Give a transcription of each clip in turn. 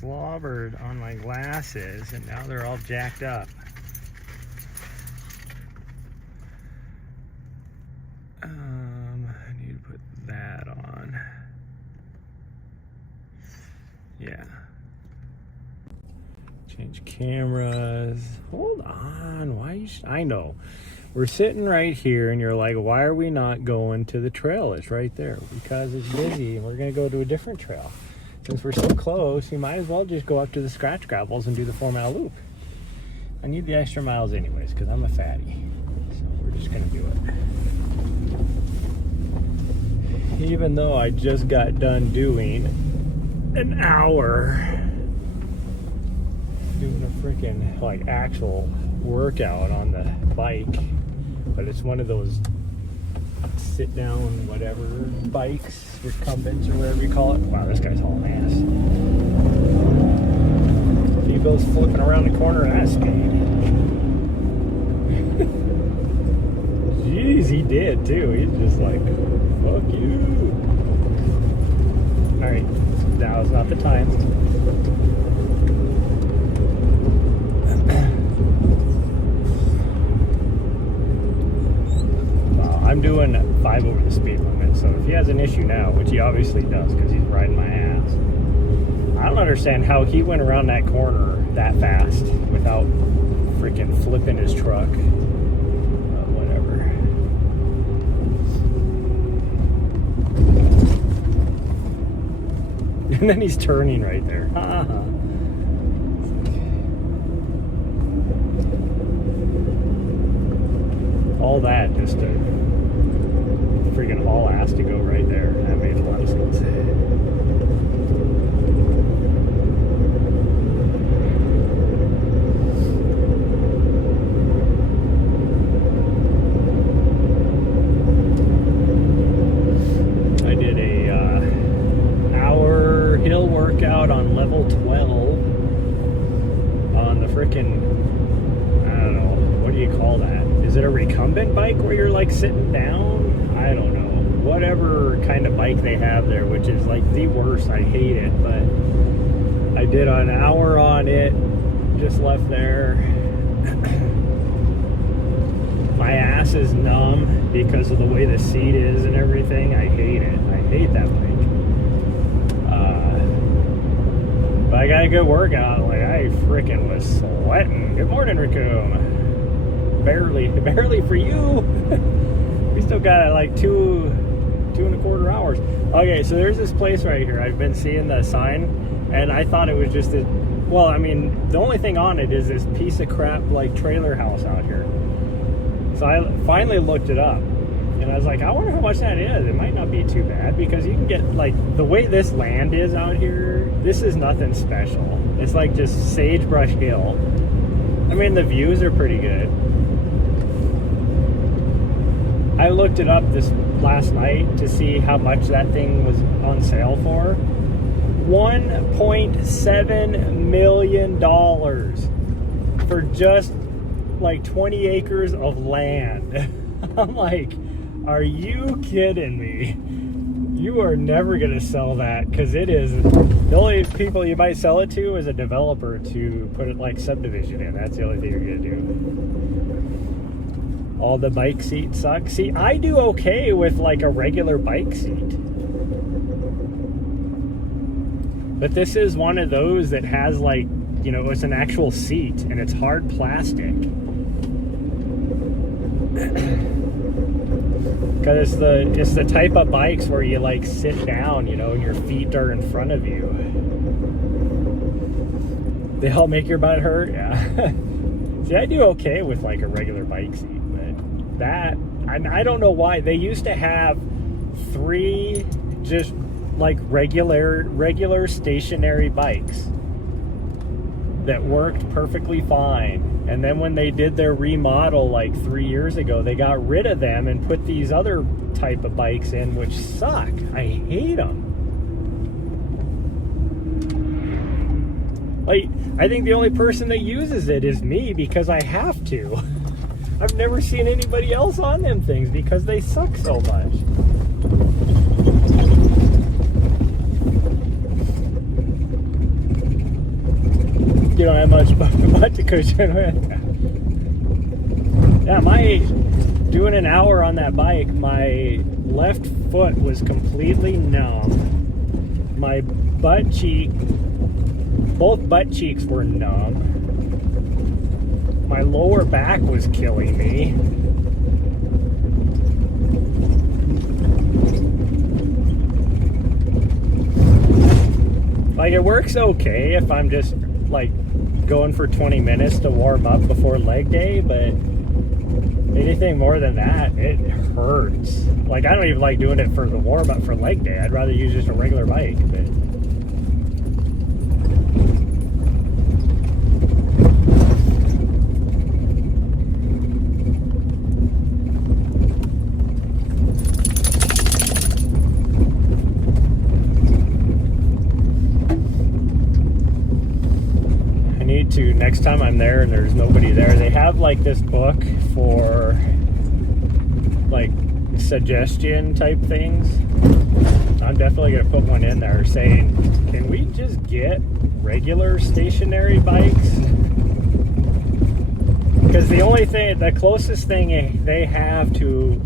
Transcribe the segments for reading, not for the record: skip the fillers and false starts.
Slobbered on my glasses and now they're all jacked up. I need to put that on. Yeah. Change cameras. Hold on. Why you I know. We're sitting right here and you're like, why are we not going to the trail? It's right there. Because it's busy and we're going to go to a different trail. Since we're so close, you might as well just go up to the scratch gravels and do the 4-mile loop. I need the extra miles anyways because I'm a fatty. So we're just going to do it. Even though I just got done doing an hour doing a freaking like actual workout on the bike, but it's one of those sit down whatever bikes, recumbents or whatever you call it. Wow, this guy's hauling ass. He goes flipping around the corner at that speed. Jeez, he did too. He's just like, fuck you. Alright, now is not the time. I'm doing 5 over the speed limit, so if he has an issue now, which he obviously does because he's riding my ass, I don't understand how he went around that corner that fast without freaking flipping his truck. Whatever. And then he's turning right there. All that just to freaking haul ass to go right there. That made a lot of sense. I did a hour hill workout on level 12 on the freaking, I don't know, what do you call that? Is it a recumbent bike where you're like sitting down? I don't know. Whatever kind of bike they have there, which is like the worst. I hate it, but I did an hour on it, just left there. My ass is numb because of the way the seat is and everything. I hate it. I hate that bike. But I got a good workout. Like, I freaking was sweating. Good morning, Raccoon. Barely for you. We still got like 2.25 hours. Okay, so there's this place right here. I've been seeing the sign, and I thought it was just a, well, I mean, the only thing on it is this piece of crap like trailer house out here. So I finally looked it up, and I was like, I wonder how much that is. It might not be too bad because you can get like the way this land is out here. This is nothing special. It's like just sagebrush hill. I mean, the views are pretty good. I looked it up this last night to see how much that thing was on sale for. $1.7 million for just like 20 acres of land. I'm like, are you kidding me? You are never going to sell that because it is, the only people you might sell it to is a developer to put it like subdivision in. That's the only thing you're going to do. All the bike seats suck. See, I do okay with like a regular bike seat. But this is one of those that has like, you know, it's an actual seat and it's hard plastic. Because it's the type of bikes where you like sit down, you know, and your feet are in front of you. They all make your butt hurt? Yeah. See, I do okay with like a regular bike seat. That, I don't know why. They used to have 3 just like regular stationary bikes that worked perfectly fine. And then when they did their remodel like 3 years ago, they got rid of them and put these other type of bikes in, which suck. I hate them. Like, I think the only person that uses it is me because I have to. I've never seen anybody else on them things because they suck so much. You don't have much butt to cushion with. Yeah, doing an hour on that bike, my left foot was completely numb. My both butt cheeks were numb. My lower back was killing me. Like, it works okay if I'm just like going for 20 minutes to warm up before leg day, but anything more than that, it hurts. Like, I don't even like doing it for the warm up for leg day. I'd rather use just a regular bike, but next time I'm there and there's nobody there, they have like this book for like suggestion type things. I'm definitely gonna put one in there saying, can we just get regular stationary bikes? Because the closest thing they have to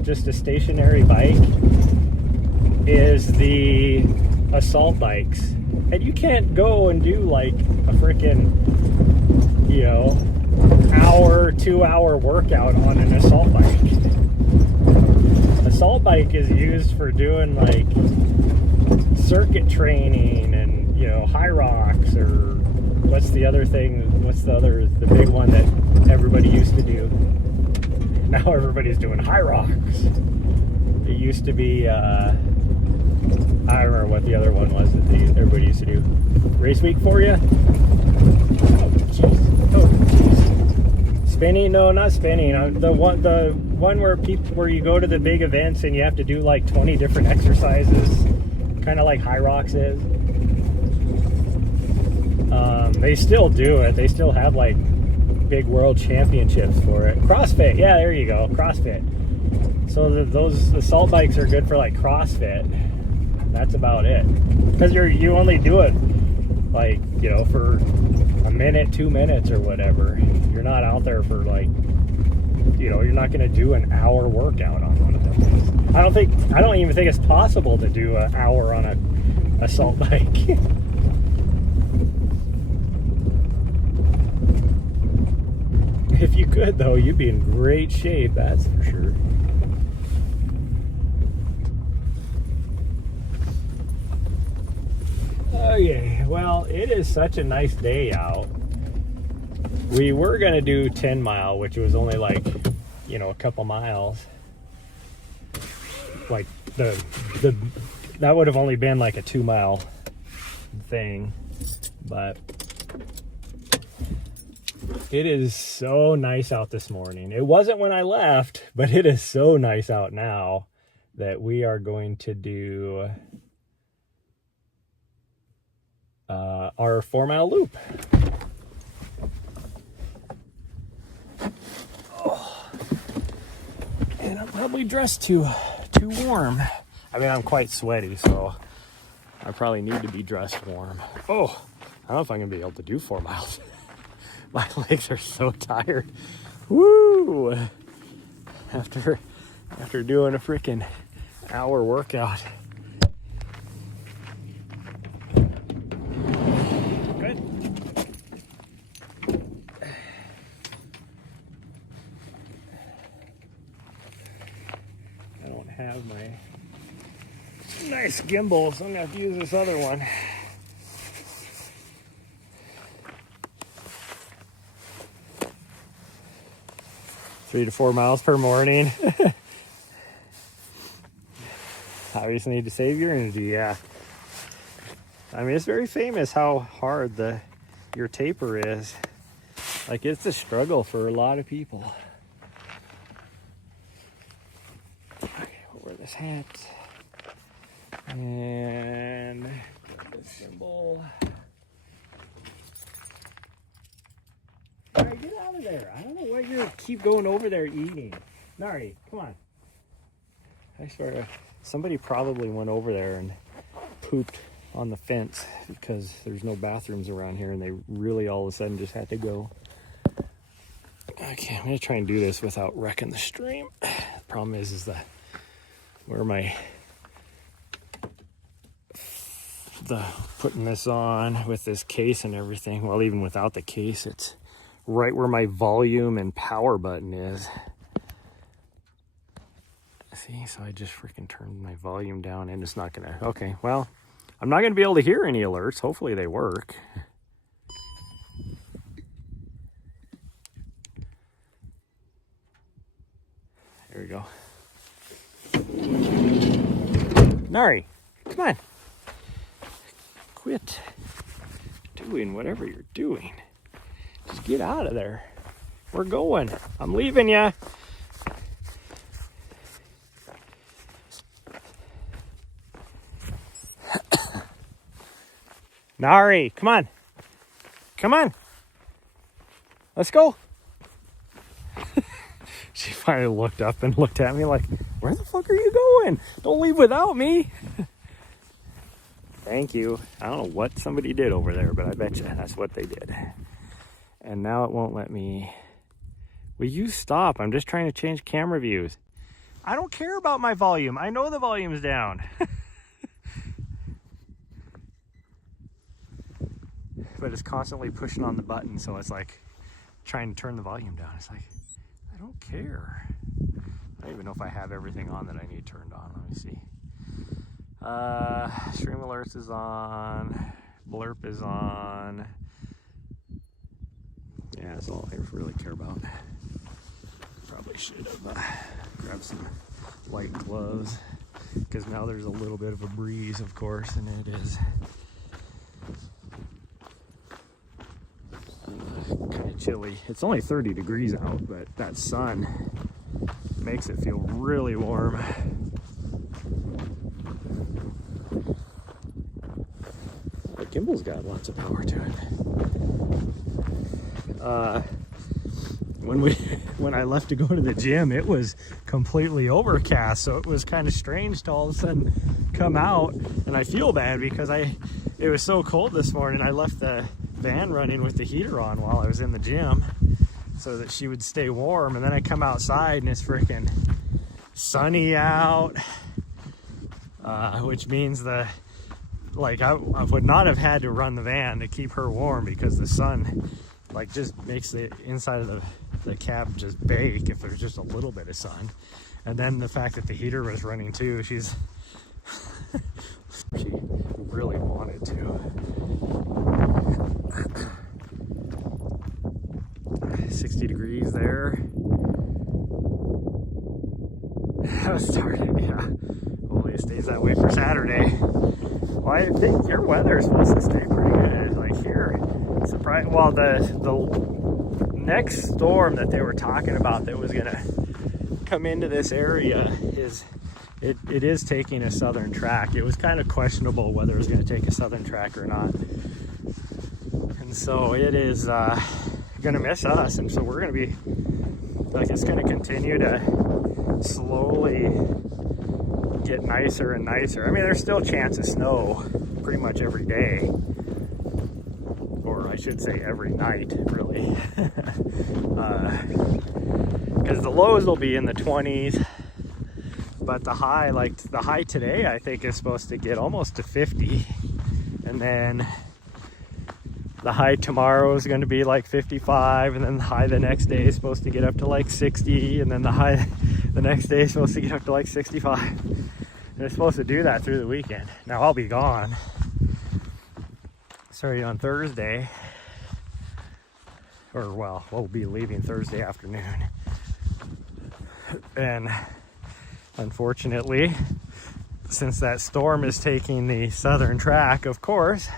just a stationary bike is the assault bikes. And you can't go and do like a freaking, 2-hour workout on an assault bike. Assault bike is used for doing like circuit training and, high rocks, or what's the big one that everybody used to do? Now everybody's doing high rocks. It used to be, I don't remember what the other one was that everybody used to do. Race week for you? Oh, jeez. Spinning? No, not spinning. The one where you go to the big events and you have to do like 20 different exercises, kind of like High Rocks is. They still do it. They still have like big world championships for it. CrossFit. Yeah, there you go. CrossFit. So those assault bikes are good for like CrossFit. That's about it. Because you only do it like, for a minute, 2 minutes or whatever. You're not out there for like, you're not going to do an hour workout on one of them. I don't even think it's possible to do an hour on an assault bike. If you could though, you'd be in great shape, that's for sure. Okay, well, it is such a nice day out. We were going to do 10 mile, which was only like, a couple miles. Like that would have only been like a 2 mile thing. But it is so nice out this morning. It wasn't when I left, but it is so nice out now that we are going to do our 4 mile loop. Oh. And I'm probably dressed too warm. I mean, I'm quite sweaty, so I probably need to be dressed warm. Oh, I don't know if I'm gonna be able to do 4 miles. My legs are so tired. Woo! After doing a freaking hour workout. Have my nice gimbal, so I'm gonna have to use this other one. Three to 4 miles per morning. Obviously need to save your energy, yeah. I mean, it's very famous how hard your taper is. Like, it's a struggle for a lot of people. Wear this hat and this symbol. All right, get out of there. I don't know why you keep going over there eating. Nahri, come on. I swear, somebody probably went over there and pooped on the fence because there's no bathrooms around here, and they really all of a sudden just had to go. Okay, I'm gonna try and do this without wrecking the stream. The problem is that where the putting this on with this case and everything, well, even without the case, it's right where my volume and power button is. See, so I just freaking turned my volume down and it's not gonna, okay, well, I'm not gonna be able to hear any alerts. Hopefully they work. There we go. Nahri, come on. Quit doing whatever you're doing. Just get out of there. We're going. I'm leaving ya. Nahri, come on. Come on. Let's go. She finally looked up and looked at me like, where the fuck are you going? Don't leave without me. Thank you. I don't know what somebody did over there, but I bet you that's what they did. And now it won't let me. Will you stop? I'm just trying to change camera views. I don't care about my volume. I know the volume's down. But it's constantly pushing on the button, so it's like trying to turn the volume down. It's like, I don't care. I don't even know if I have everything on that I need turned on. Let me see. Stream alerts is on. Blurp is on. Yeah, that's all I really care about. Probably should have grabbed some white gloves, because now there's a little bit of a breeze, of course, and it is kind of chilly. It's only 30 degrees out, but that sun makes it feel really warm. The gimbal's got lots of power to it. When I left to go to the gym, it was completely overcast, so it was kind of strange to all of a sudden come out, and I feel bad because it was so cold this morning. I left the van running with the heater on while I was in the gym so that she would stay warm, and then I come outside and it's freaking sunny out, which means I would not have had to run the van to keep her warm, because the sun like just makes the inside of the cab just bake if there's just a little bit of sun. And then the fact that the heater was running too, she really wanted to. 60 degrees there. That started, yeah. Hopefully it stays that way for Saturday. Well, I think your weather is supposed to stay pretty good. Like here, surprise. Well, the next storm that they were talking about that was gonna come into this area it is taking a southern track. It was kind of questionable whether it was going to take a southern track or not, and so it is going to miss us, and so we're going to be like, it's going to continue to slowly get nicer and nicer. I mean, there's still a chance of snow pretty much every day, or I should say every night, really. Because the lows will be in the 20s, but the high today I think is supposed to get almost to 50, and then the high tomorrow is going to be like 55, and then the high the next day is supposed to get up to like 60, and then the high the next day is supposed to get up to like 65. And it's supposed to do that through the weekend. Now I'll be gone starting on Thursday, or well, we'll be leaving Thursday afternoon. And unfortunately, since that storm is taking the southern track, of course,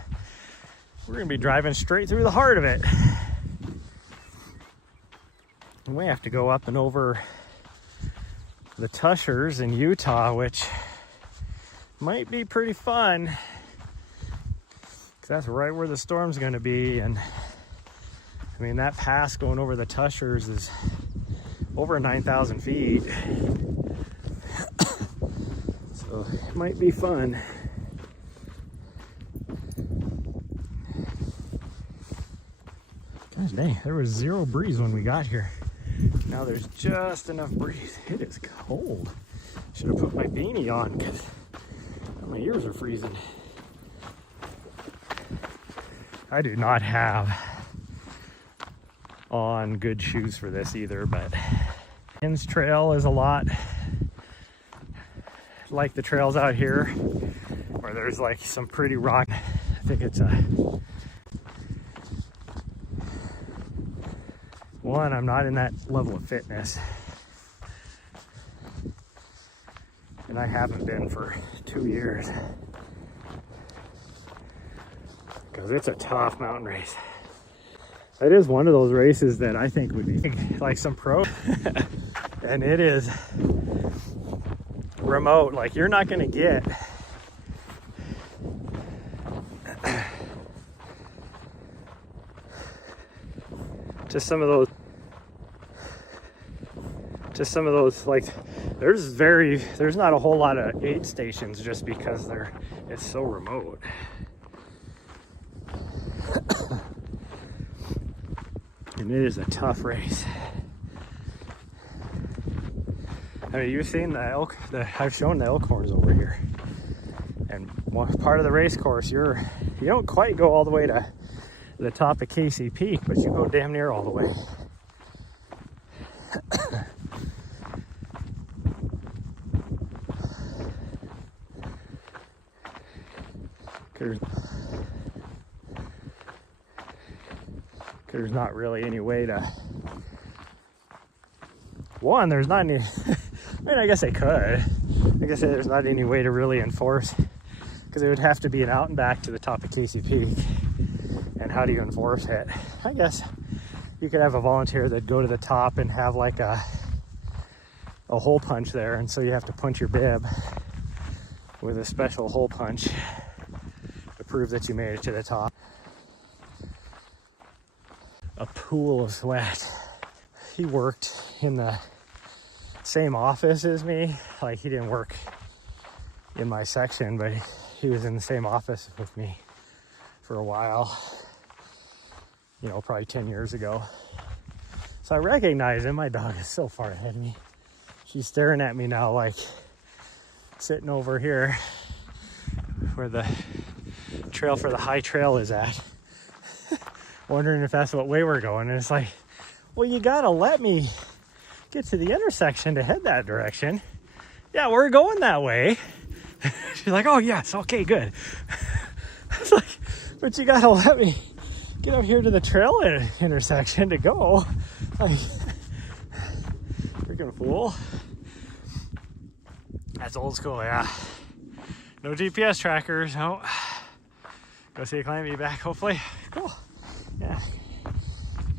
we're going to be driving straight through the heart of it. And we have to go up and over the Tushers in Utah, which might be pretty fun, because that's right where the storm's going to be. And I mean, that pass going over the Tushers is over 9,000 feet. So it might be fun. Dang, there was zero breeze when we got here. Now there's just enough breeze. It is cold. Should have put my beanie on because my ears are freezing. I do not have on good shoes for this either, but Inns Trail is a lot like the trails out here where there's like some pretty rock. I think it's one, I'm not in that level of fitness, and I haven't been for 2 years because it's a tough mountain race. It is one of those races that I think would be like some pro and it is remote. Like, you're not going to get just some of those like there's not a whole lot of aid stations just because it's so remote. And it is a tough race. I mean, you've seen the elk, I've shown the elk horns over here. And one part of the race course, you don't quite go all the way to the top of Casey Peak, but you go damn near all the way. There's not really any way to, one, there's not any, I mean, I guess I could. Like I said, there's not any way to really enforce, because it would have to be an out and back to the top of Casey Peak. And how do you enforce it? I guess you could have a volunteer that'd go to the top and have like a hole punch there, and so you have to punch your bib with a special hole punch to prove that you made it to the top. A pool of sweat. He worked in the same office as me. Like, he didn't work in my section, but he was in the same office with me for a while, you know, probably 10 years ago. So I recognize him. My dog is so far ahead of me. She's staring at me now, like sitting over here where the trail for the high trail is at, wondering if that's what way we're going. And it's like, well, you gotta let me get to the intersection to head that direction. Yeah, we're going that way. She's like, oh yes, okay, good. It's like, but you gotta let me get up here to the trail intersection to go. Like, freaking fool. That's old school, yeah. No GPS trackers, no. Go see a client, be back, hopefully. Cool. Yeah.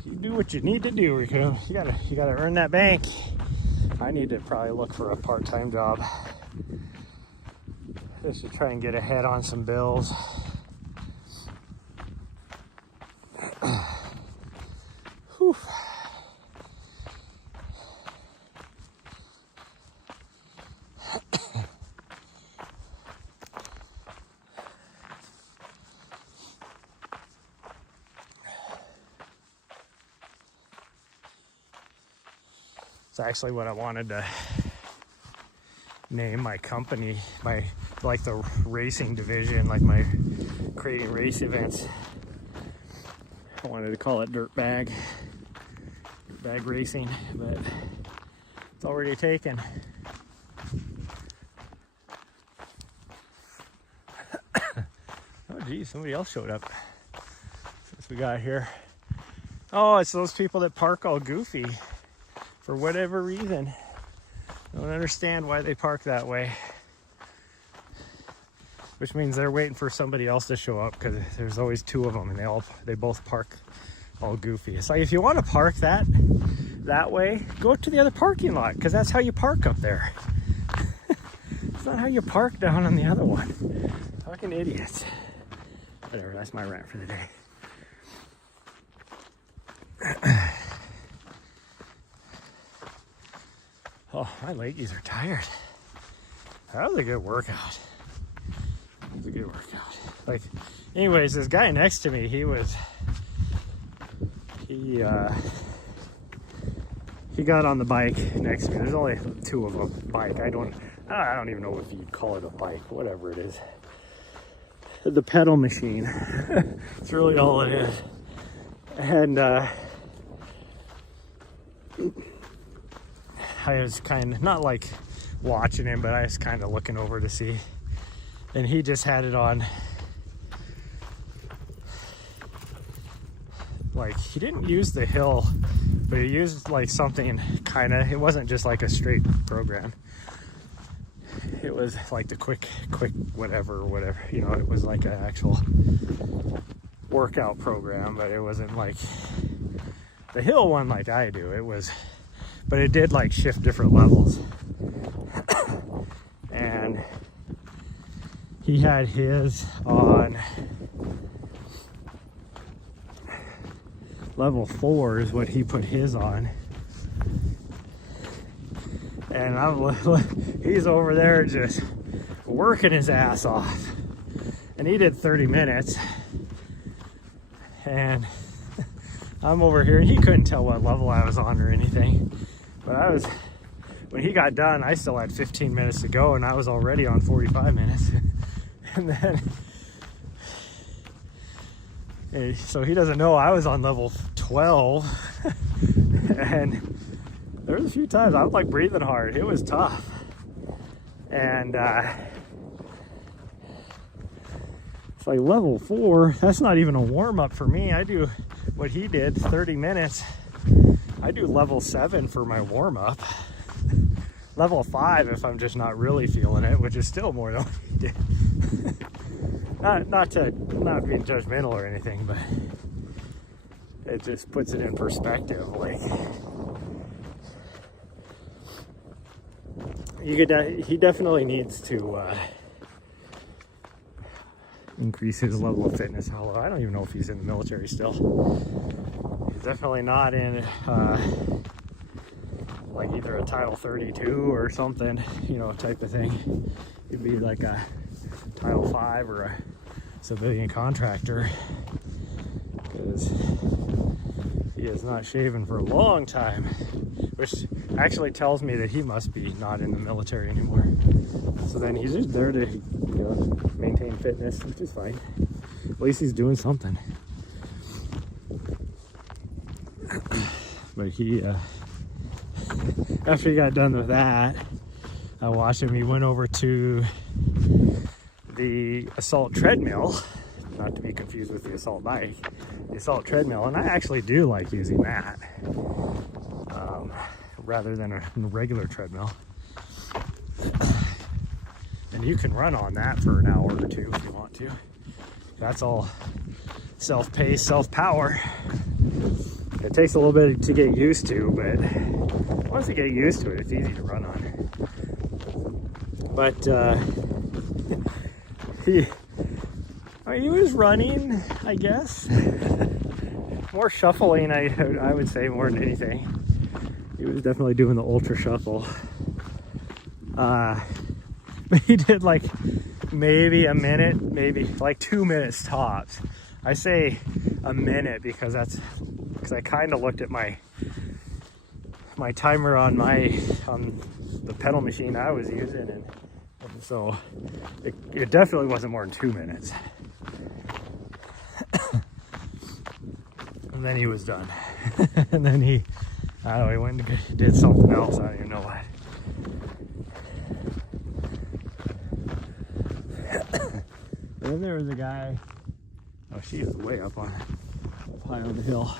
You do what you need to do, Rico. You gotta earn that bank. I need to probably look for a part-time job just to try and get ahead on some bills. Whew. It's actually what I wanted to name my company, like the racing division, like my creating race events. I wanted to call it Dirtbag Racing, but it's already taken. Oh geez, somebody else showed up since we got here. Oh, it's those people that park all goofy for whatever reason. I don't understand why they park that way. Which means they're waiting for somebody else to show up, because there's always two of them and they both park all goofy. It's like, if you want to park that way, go to the other parking lot, because that's how you park up there. It's not how you park down on the other one. Fucking idiots. Whatever, that's my rant for the day. Oh, my leggies are tired. That was a good workout. It was a good workout. Like, anyways, this guy next to me, he he got on the bike next to me. There's only two of them. Bike. I don't even know if you'd call it a bike, whatever it is. The pedal machine. It's really all it is. And I was kind of not like watching him, but I was kind of looking over to see. And he just had it on. Like, he didn't use the hill, but he used like something kind of, it wasn't just like a straight program. It was like the quick whatever, you know, it was like an actual workout program, but it wasn't like the hill one like I do. It was, but it did like shift different levels. And he had his on level 4 is what he put his on. And he's over there just working his ass off. And he did 30 minutes. And I'm over here, and he couldn't tell what level I was on or anything. But when he got done, I still had 15 minutes to go, and I was already on 45 minutes. And then, so he doesn't know I was on level 12. And there was a few times I was like breathing hard. It was tough. And it's like level 4, that's not even a warm-up for me. I do what he did, 30 minutes. I do level 7 for my warm-up. Level 5 if I'm just not really feeling it, which is still more than what he did. not being judgmental or anything, but it just puts it in perspective. Like, he definitely needs to increase his level of fitness. Although I don't even know if he's in the military still. He's definitely not in like either a Title 32 or something, you know, type of thing. He'd be like a Title 5 or a civilian contractor, because he is not shaven for a long time, which actually tells me that he must be not in the military anymore. So then he's just there to, you know, maintain fitness, which is fine. At least he's doing something. But he after he got done with that, I watched him. He went over to the assault treadmill, not to be confused with the assault bike, the assault treadmill. And I actually do like using that rather than a regular treadmill. And you can run on that for an hour or two if you want to. That's all self-paced, self-power. It takes a little bit to get used to, but once you get used to it, it's easy to run on. But he was running, I guess. More shuffling, I would say, more than anything. He was definitely doing the ultra shuffle. He did like maybe a minute, maybe like 2 minutes tops. I say a minute because I kind of looked at my timer on the pedal machine I was using, and so it definitely wasn't more than 2 minutes. And then he was done. And then he went and did something else. I don't even know what. And then there was a guy, oh, she was way up on high on the hill,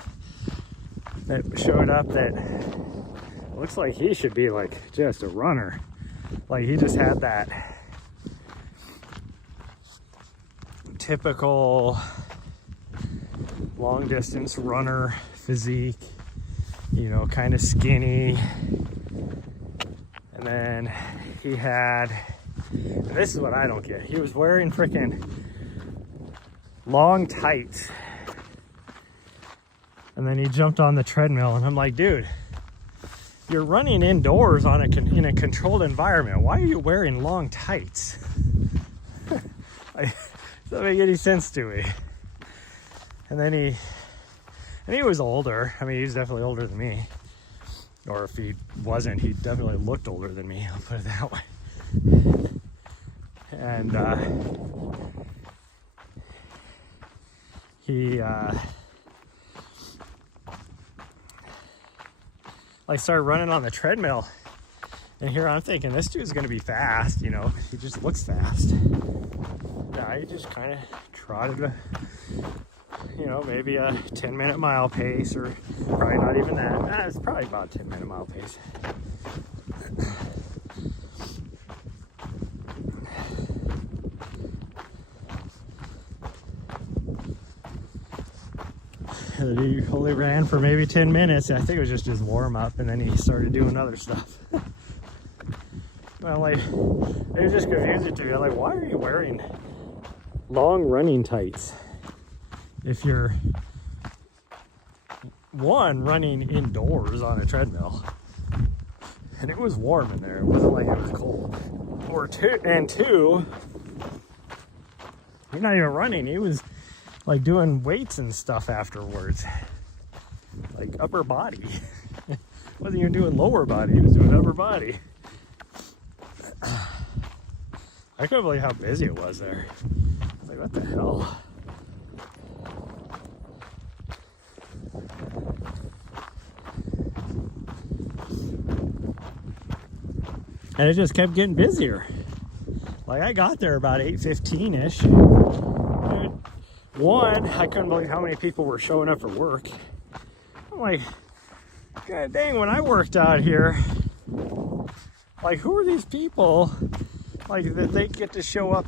that showed up that looks like he should be like just a runner. Like, he just had that typical long distance runner physique, you know, kind of skinny. And then he had, and this is what I don't get, he was wearing freaking long tights. And then he jumped on the treadmill, and I'm like, dude, you're running indoors in a controlled environment. Why are you wearing long tights? It doesn't make any sense to me. And then And he was older. I mean, he was definitely older than me. Or if he wasn't, he definitely looked older than me, I'll put it that way. And he like started running on the treadmill. And here I'm thinking, this dude's gonna be fast, you know, he just looks fast. Nah, he just kind of trotted you know, maybe a 10-minute mile pace, or probably not even that. Nah, it's probably about a 10-minute mile pace. He only ran for maybe 10 minutes. I think it was just his warm up, and then he started doing other stuff. Well, like, it was just confusing to me. I'm like, why are you wearing long running tights if you're one, running indoors on a treadmill, and it was warm in there, it wasn't like it was cold, or two, you're not even running, he was like doing weights and stuff afterwards, like upper body. Wasn't even doing lower body, he was doing upper body. I couldn't believe how busy it was there. I was like, what the hell? And it just kept getting busier. Like, I got there about 8:15-ish. One, I couldn't believe how many people were showing up for work. I'm like, God dang, when I worked out here, like, who are these people, like, that they get to show up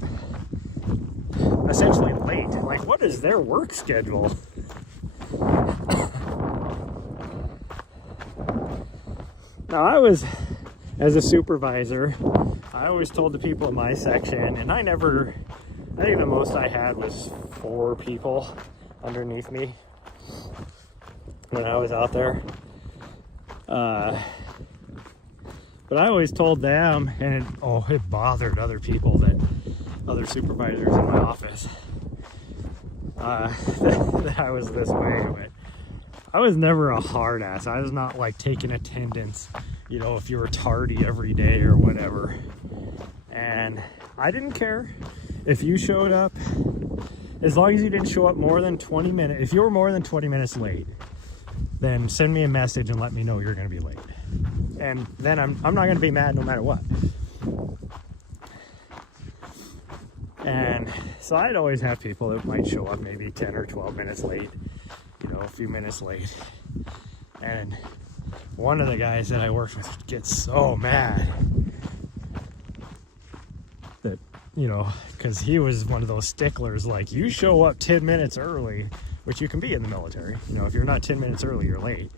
essentially late? Like, what is their work schedule? Now, I was, as a supervisor, I always told the people in my section, and I think the most I had was 4 people underneath me when I was out there. But I always told them, and it bothered other people, other supervisors in my office, that I was this way. But I was never a hard ass. I was not like taking attendance, you know, if you were tardy every day or whatever. And I didn't care if you showed up, as long as you didn't show up more than 20 minutes. If you were more than 20 minutes late, then send me a message and let me know you're going to be late. And then I'm not going to be mad no matter what. And so I'd always have people that might show up maybe 10 or 12 minutes late, you know, a few minutes late. And one of the guys that I worked with would get so mad that, you know, because he was one of those sticklers, like, you show up 10 minutes early, which you can be in the military. You know, if you're not 10 minutes early, you're late.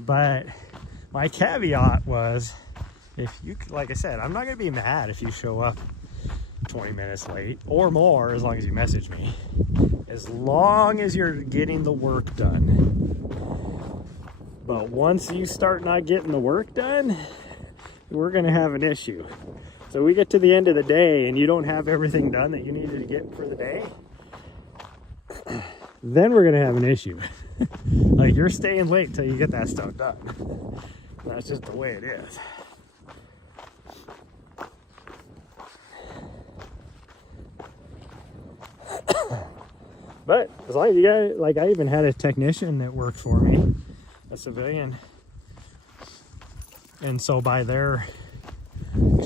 But my caveat was, if you, like I said, I'm not going to be mad if you show up 20 minutes late or more, as long as you message me, as long as you're getting the work done. But once you start not getting the work done, we're going to have an issue. So we get to the end of the day and you don't have everything done that you needed to get for the day, then we're going to have an issue. Like, you're staying late until you get that stuff done. That's just the way it is. But as long as you got, like, I even had a technician that worked for me, a civilian. And so by their,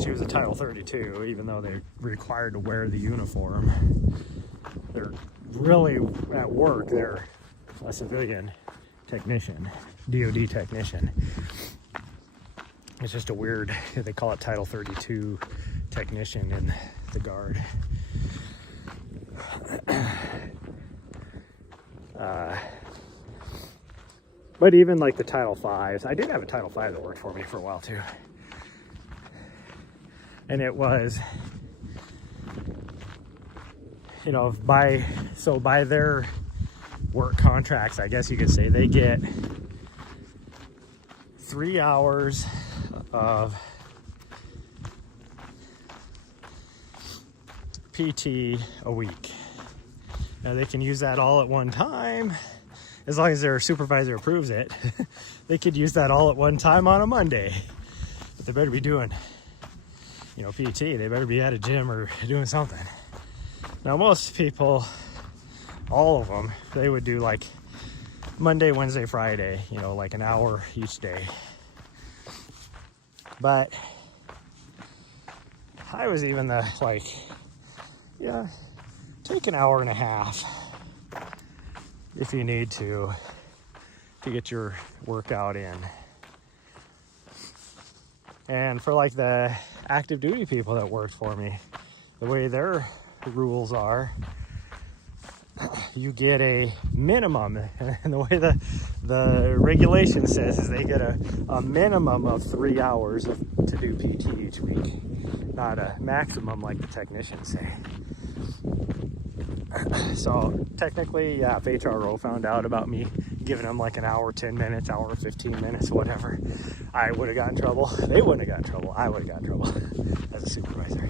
she was a Title 32, even though they're required to wear the uniform. They're really, at work, they're a civilian technician, DOD technician. It's just a weird, they call it Title 32 technician in the Guard. But even like the Title 5s, I did have a Title 5 that worked for me for a while too. And it was, you know, by their work contracts, I guess you could say, they get 3 hours of PT a week. Now they can use that all at one time, as long as their supervisor approves it. They could use that all at one time on a Monday. But they better be doing, you know, PT. They better be at a gym or doing something. Now most people, all of them, they would do like Monday, Wednesday, Friday, you know, like an hour each day. But I was even the like, yeah, take an hour and a half if you need to get your workout in. And for like the active duty people that worked for me, the way their rules are, you get a minimum, and the way the regulation says is they get a minimum of 3 hours to do PT each week, not a maximum like the technicians say. So technically, yeah, if HRO found out about me giving them like an hour, 10 minutes, hour, 15 minutes, whatever, I would have gotten in trouble. They wouldn't have gotten in trouble. I would have gotten in trouble as a supervisor.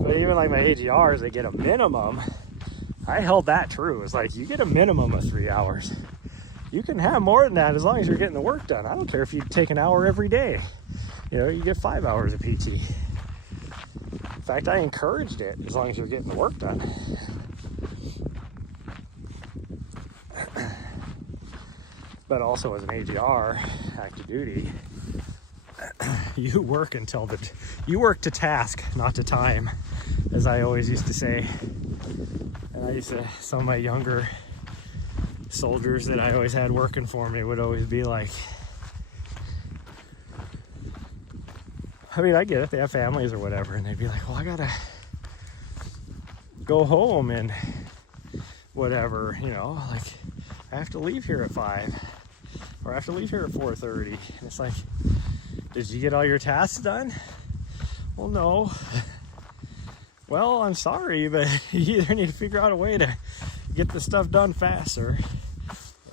But even like my AGRs, they get a minimum. I held that true. It's like, you get a minimum of 3 hours. You can have more than that as long as you're getting the work done. I don't care if you take an hour every day. You know, you get 5 hours of PT. In fact, I encouraged it as long as you're getting the work done. But also as an AGR, active duty, you work to task, not to time, as I always used to say. And I used to, some of my younger soldiers that I always had working for me would always be like, I mean, I get it, they have families or whatever, and they'd be like, well, I gotta go home and whatever, you know, like, I have to leave here at 5, or I have to leave here at 4:30. And it's like, did you get all your tasks done? Well, no. Well, I'm sorry, but you either need to figure out a way to get the stuff done faster,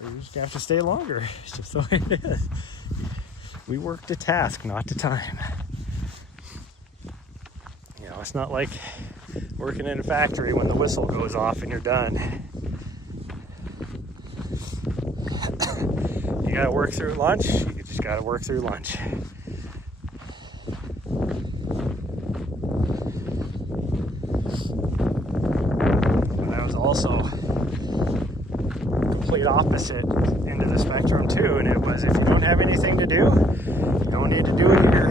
or you just have to stay longer. It's just the way it is. We work to task, not to time. You know, it's not like working in a factory when the whistle goes off and you're done. You gotta work through lunch, you just gotta work through lunch. But I was also complete opposite end of the spectrum too, and it was, if you don't have anything to do, you don't need to do it here.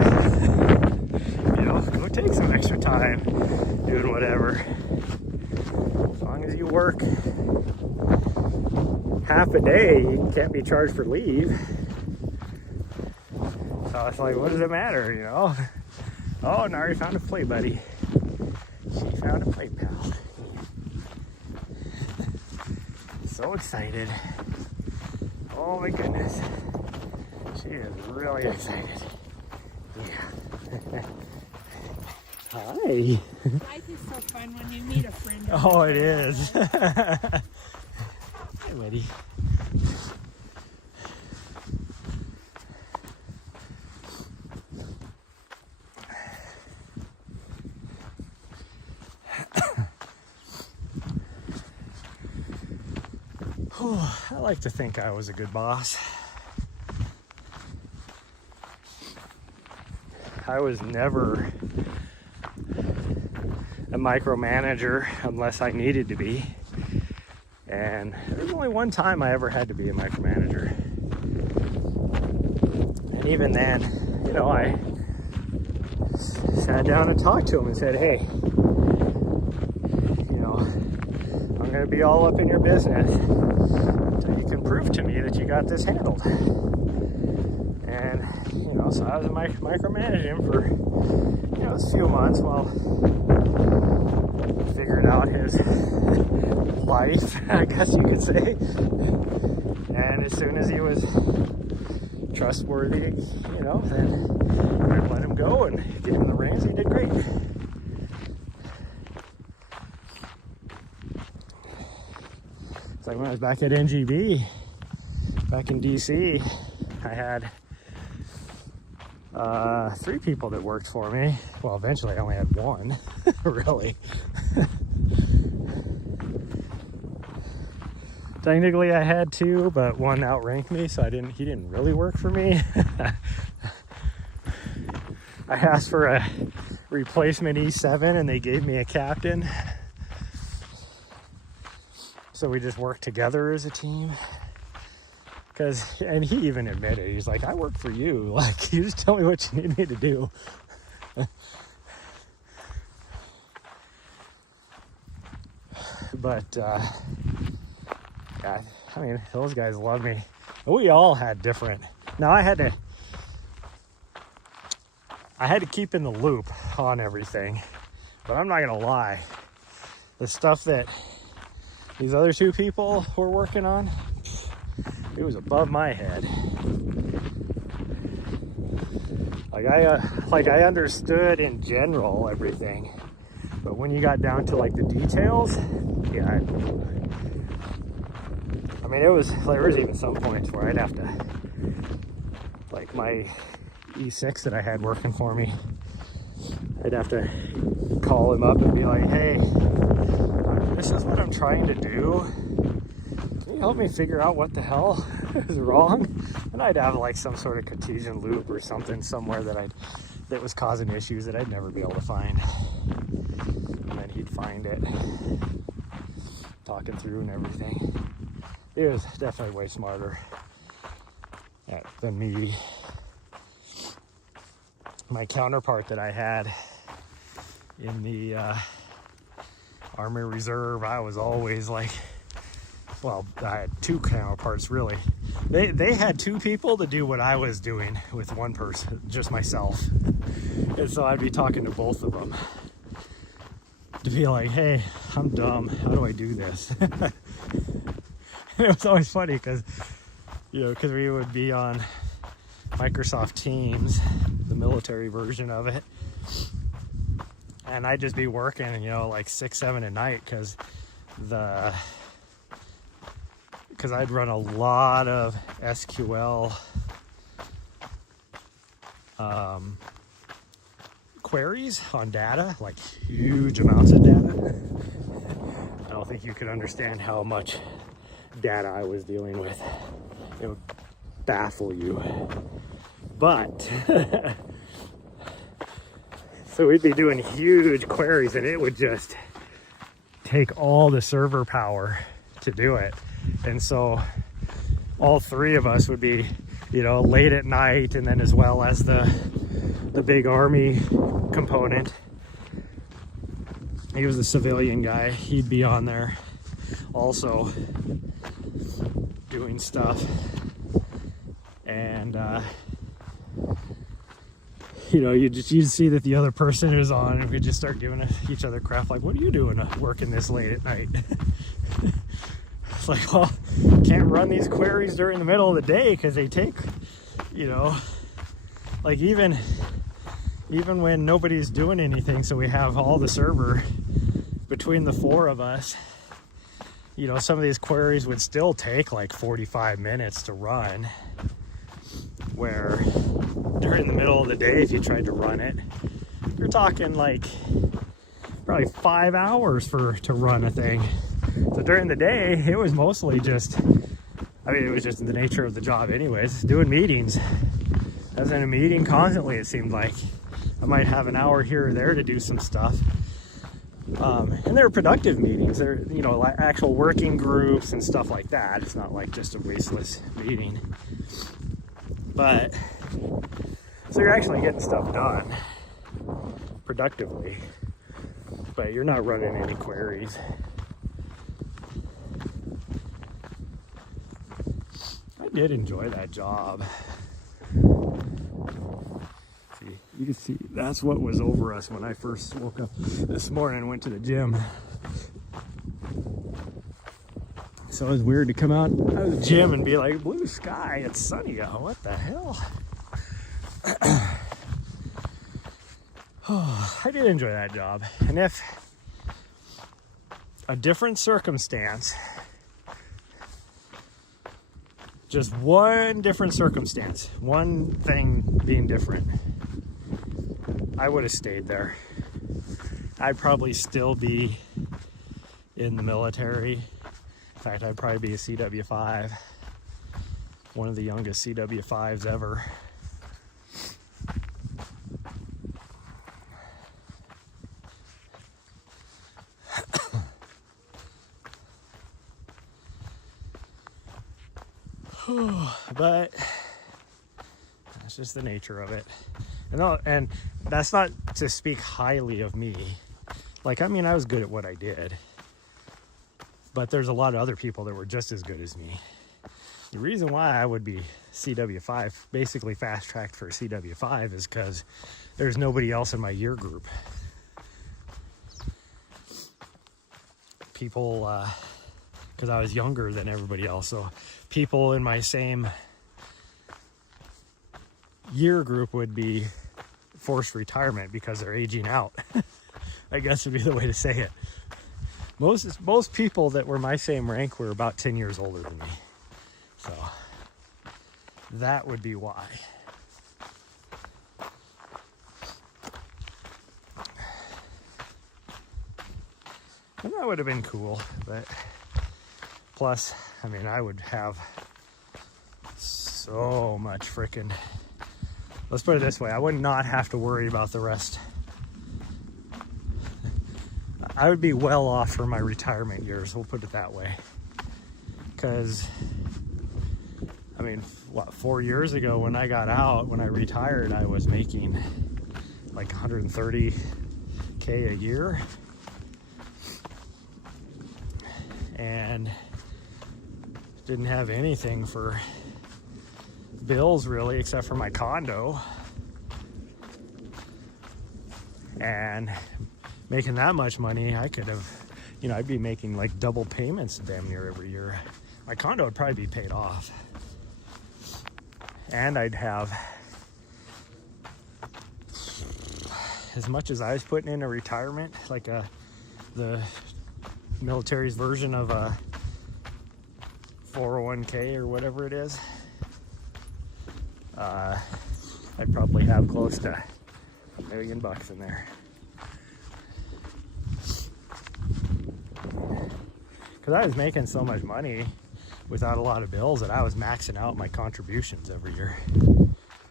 You know, go take some extra time doing whatever. As long as you work half a day, you can't be charged for leave. So it's like, what does it matter, you know? Oh, Nahri found a play buddy. She found a play pal. So excited. Oh my goodness. She is really excited. Yeah. Hi. Life is so fun when you meet a friend. Oh, it is. Hi, buddy. I like to think I was a good boss. I was never a micromanager unless I needed to be. And there was only one time I ever had to be a micromanager. And even then, you know, I sat down and talked to him and said, hey, you know, I'm going to be all up in your business until you can prove to me that you got this handled. And, you know, so I was micromanaging him for, you know, a few months while he figured out his life, I guess you could say. And as soon as he was trustworthy, you know, then I let him go and get him the rings. He did great. It's like when I was back at NGB, back in DC, I had 3 people that worked for me. Well, eventually I only had 1, really. Technically I had 2, but 1 outranked me, so he didn't really work for me. I asked for a replacement E7 and they gave me a captain. So we just worked together as a team. And he even admitted, he's like, I work for you. Like, you just tell me what you need me to do. But, yeah, I mean, those guys love me. We all had different. Now I had to keep in the loop on everything, but I'm not gonna lie. The stuff that these other 2 people were working on, it was above my head. Like I understood in general everything, but when you got down to like the details, yeah. I mean, there was even some points where I'd have to, like my E6 that I had working for me, I'd have to call him up and be like, hey, this is what I'm trying to do. Can you help me figure out what the hell is wrong? And I'd have like some sort of Cartesian loop or something somewhere that was causing issues that I'd never be able to find. And then he'd find it, talking through and everything. He was definitely way smarter than me. My counterpart that I had in the Army Reserve, I was always like, well, I had 2 counterparts really. They had 2 people to do what I was doing with 1 person, just myself. And so I'd be talking to both of them to be like, hey, I'm dumb, how do I do this? And it was always funny because we would be on Microsoft Teams, the military version of it, and I'd just be working, like 6, 7 at night because I'd run a lot of SQL queries on data, like huge amounts of data. I don't think you could understand how much data I was dealing with. It would baffle you. But so we'd be doing huge queries and it would just take all the server power to do it. And so all 3 of us would be, late at night, and then as well as the big Army component. He was a civilian guy. He'd be on there also doing stuff. And you'd see that the other person is on, and we'd just start giving each other crap like, what are you doing working this late at night? It's like, well, can't run these queries during the middle of the day because they take, like even when nobody's doing anything, so we have all the server between the 4 of us, some of these queries would still take like 45 minutes to run, where during the middle of the day, if you tried to run it, you're talking like probably 5 hours to run a thing. So during the day, it was mostly just, it was just the nature of the job anyways, doing meetings. I was in a meeting constantly, it seemed like. I might have an hour here or there to do some stuff. And they're productive meetings. They're, like actual working groups and stuff like that. It's not like just a wasteless meeting. But, so you're actually getting stuff done productively, but you're not running any queries. I did enjoy that job. See, you can see that's what was over us when I first woke up this morning and went to the gym. So it was weird to come out of the gym and be like, blue sky, it's sunny out. What the hell? Oh, I did enjoy that job. And if a different circumstance just one different circumstance, one thing being different, I would have stayed there. I'd probably still be in the military. In fact, I'd probably be a CW5, one of the youngest CW5s ever. But that's just the nature of it. And that's not to speak highly of me. Like, I mean, I was good at what I did, but there's a lot of other people that were just as good as me. The reason why I would be CW5, basically fast-tracked for CW5, is because there's nobody else in my year group. People, because I was younger than everybody else, so people in my same year group would be forced retirement because they're aging out. I guess would be the way to say it. Most people that were my same rank were about 10 years older than me. So that would be why. And that would have been cool, but plus, I mean, I would have so much freaking, let's put it this way, I would not have to worry about the rest. I would be well off for my retirement years, we'll put it that way. Because, I mean, what, 4 years ago when I got out, when I retired, I was making like $130K a year. And didn't have anything for bills really, except for my condo. And making that much money, I could have, you know, I'd be making like double payments damn near every year. My condo would probably be paid off. And I'd have, as much as I was putting into retirement, like the military's version of a 401k or whatever it is, I'd probably have close to $1 million in there. Because I was making so much money without a lot of bills that I was maxing out my contributions every year.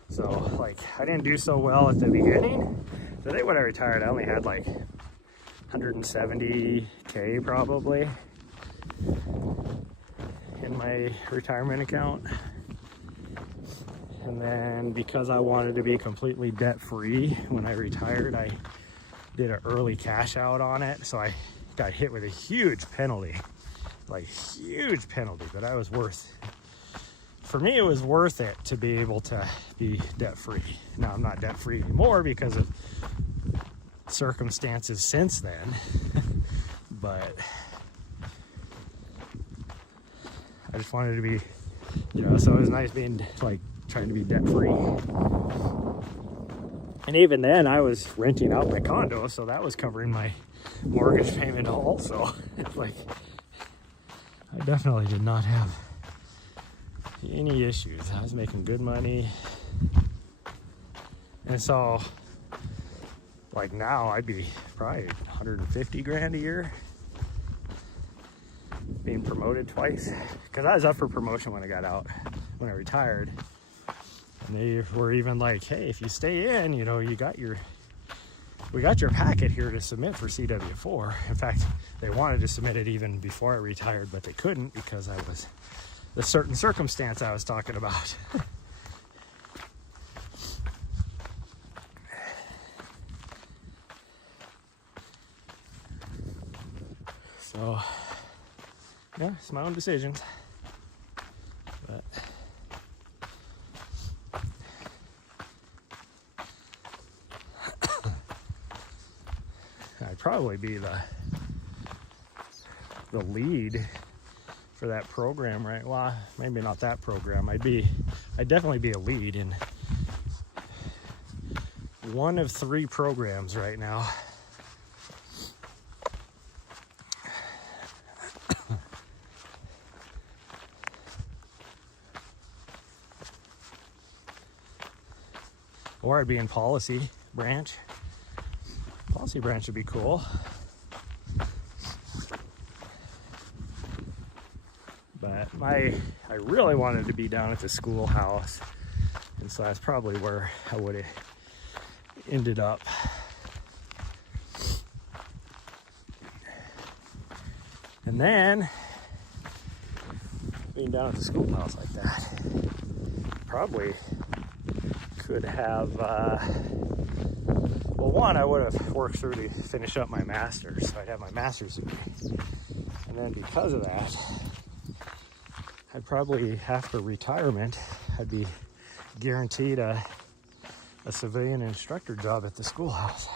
So, like, I didn't do so well at the beginning. The day when I retired, I only had like 170K probably in my retirement account. And then because I wanted to be completely debt-free when I retired, I did an early cash out on it. So I got hit with a huge penalty, like huge penalty, but I was worth, for me it was worth it to be able to be debt-free. Now I'm not debt-free anymore because of circumstances since then, but I just wanted to be, you know, so it was nice being like trying to be debt-free. And even then I was renting out my condo, so that was covering my mortgage payment also. Like, I definitely did not have any issues. I was making good money. And so, like now, I'd be probably 150 grand a year. Being promoted twice. Because I was up for promotion when I got out, when I retired. And they were even like, hey, if you stay in, you know, we got your packet here to submit for CW4. In fact, they wanted to submit it even before I retired, but they couldn't because I was the certain circumstance I was talking about. So, yeah, it's my own decisions. But I'd probably be the lead for that program, right? Well, maybe not that program. I'd definitely be a lead in one of 3 programs right now. or I'd be in policy branch. Policy branch would be cool. But I really wanted to be down at the schoolhouse, and so that's probably where I would have ended up. And then being down at the schoolhouse like that, probably could have, well, one, I would have worked through to finish up my master's, so I'd have my master's degree. And then because of that, I'd probably, after retirement, I'd be guaranteed a civilian instructor job at the schoolhouse.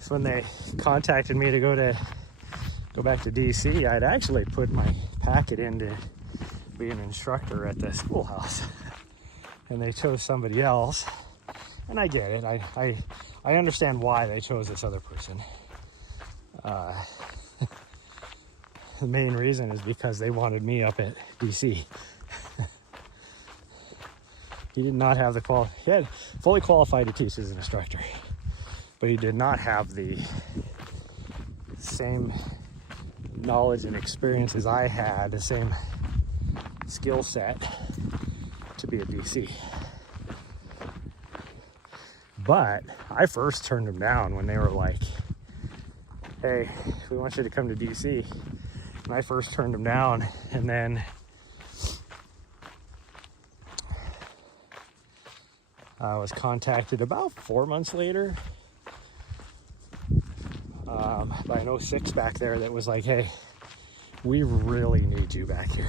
So when they contacted me to go back to DC, I'd actually put my packet in to be an instructor at the schoolhouse. And they chose somebody else. And I get it. I understand why they chose this other person. The main reason is because they wanted me up at DC. He did not have he had fully qualified to teach as an instructor, but he did not have the same knowledge and experience as I had, the same skill set to be at DC. But I first turned them down when they were like, hey, we want you to come to DC. And I first turned them down, and then I was contacted about 4 months later by an 06 back there that was like, hey, we really need you back here.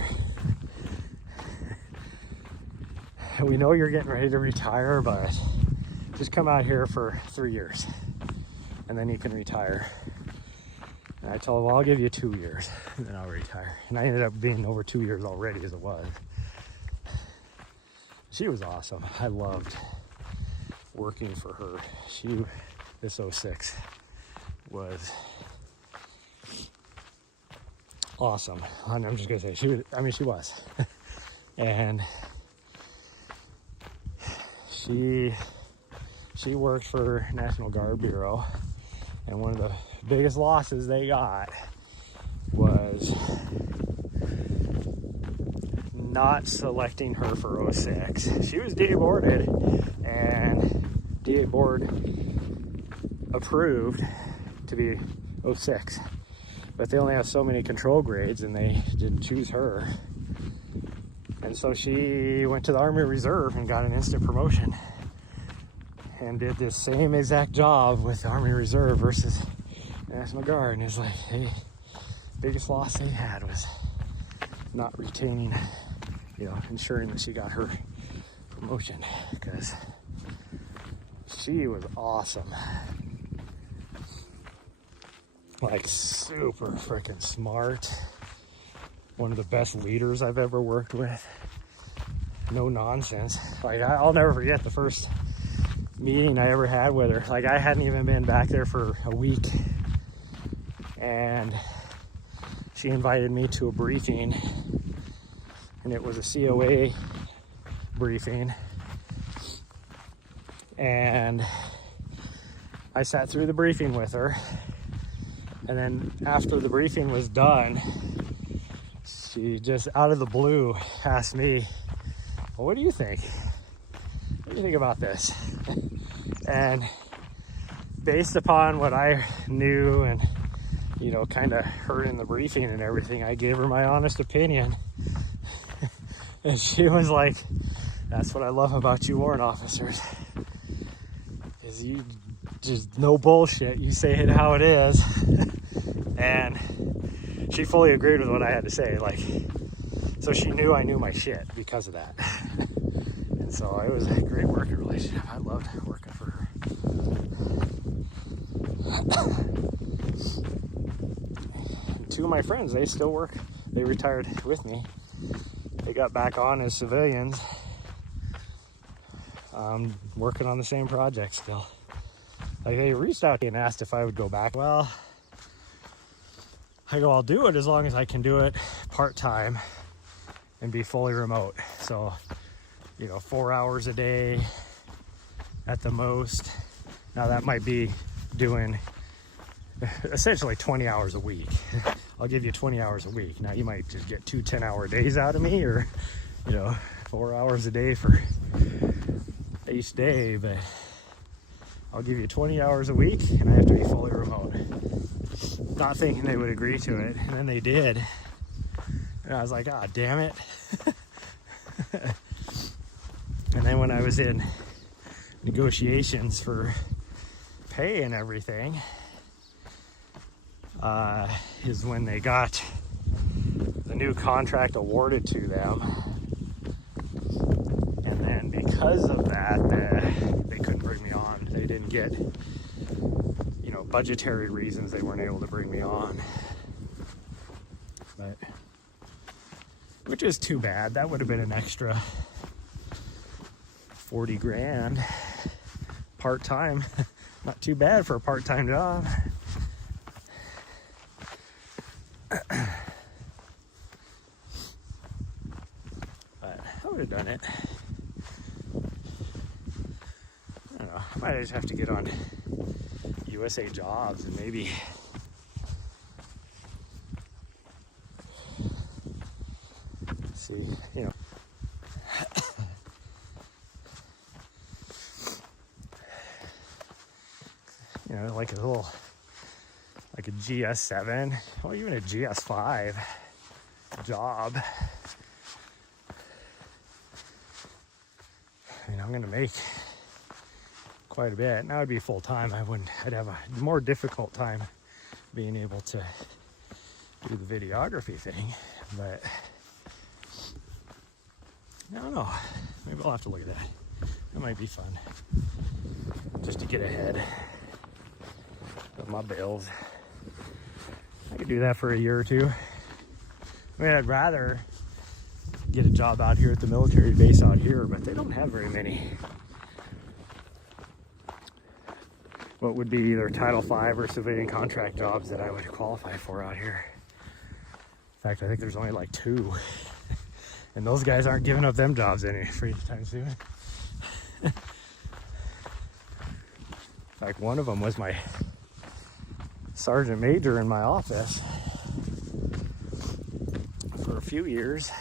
We know you're getting ready to retire, but just come out here for 3 years and then you can retire. And I told him, well, I'll give you 2 years and then I'll retire. And I ended up being over 2 years already as it was. She was awesome. I loved working for her. This 06 was awesome. I'm just gonna say she was. And she worked for National Guard Bureau, and one of the biggest losses they got was not selecting her for 06. She was DA boarded, and DA board approved to be 06, but they only have so many control grades and they didn't choose her. And so she went to the Army Reserve and got an instant promotion and did this same exact job with the Army Reserve versus National Guard. And it's like, hey, biggest loss they had was not retaining, ensuring that she got her promotion, because she was awesome. Like, super freaking smart. One of the best leaders I've ever worked with. No nonsense. Like, I'll never forget the first meeting I ever had with her. Like, I hadn't even been back there for a week, and she invited me to a briefing, and it was a COA briefing, and I sat through the briefing with her. And then after the briefing was done, she just out of the blue asked me, well, what do you think? What do you think about this? And based upon what I knew and, kind of heard in the briefing and everything, I gave her my honest opinion. And she was like, that's what I love about you warrant officers, is you just no bullshit. You say it how it is. And she fully agreed with what I had to say. Like, so she knew I knew my shit because of that. And so it was a great working relationship. I loved working for her. And two of my friends, they still work. They retired with me. They got back on as civilians, working on the same project still. Like, they reached out and asked if I would go back. Well, I go, I'll do it as long as I can do it part-time and be fully remote. So, you know, 4 hours a day at the most. Now that might be doing essentially 20 hours a week. I'll give you 20 hours a week. Now you might just get 2 10-hour days out of me, or, you know, 4 hours a day for each day, but I'll give you 20 hours a week and I have to be fully remote. Not thinking they would agree to it, and then they did. And I was like, ah, damn it. And then when I was in negotiations for pay and everything, is when they got the new contract awarded to them. And then because of that, they couldn't bring me on. They didn't get, you know, budgetary reasons they weren't able to bring me on. But, which is too bad. That would have been an extra 40 grand part-time. Not too bad for a part-time job. But I would have done it. I don't know. I might just have to get on USA Jobs and maybe see, you know. You know, like a little, like a GS7 or even a GS5 job. I mean, I'm gonna make quite a bit. Now it'd be full time. I'd have a more difficult time being able to do the videography thing, but I don't know. Maybe I'll have to look at that. That might be fun. Just to get ahead of my bills. I could do that for a year or two. I mean, I'd rather get a job out here at the military base out here, but they don't have very many. What would be either Title V or civilian contract jobs that I would qualify for out here. In fact, I think there's only like 2. And those guys aren't giving up them jobs anytime soon. In fact, one of them was my sergeant major in my office for a few years.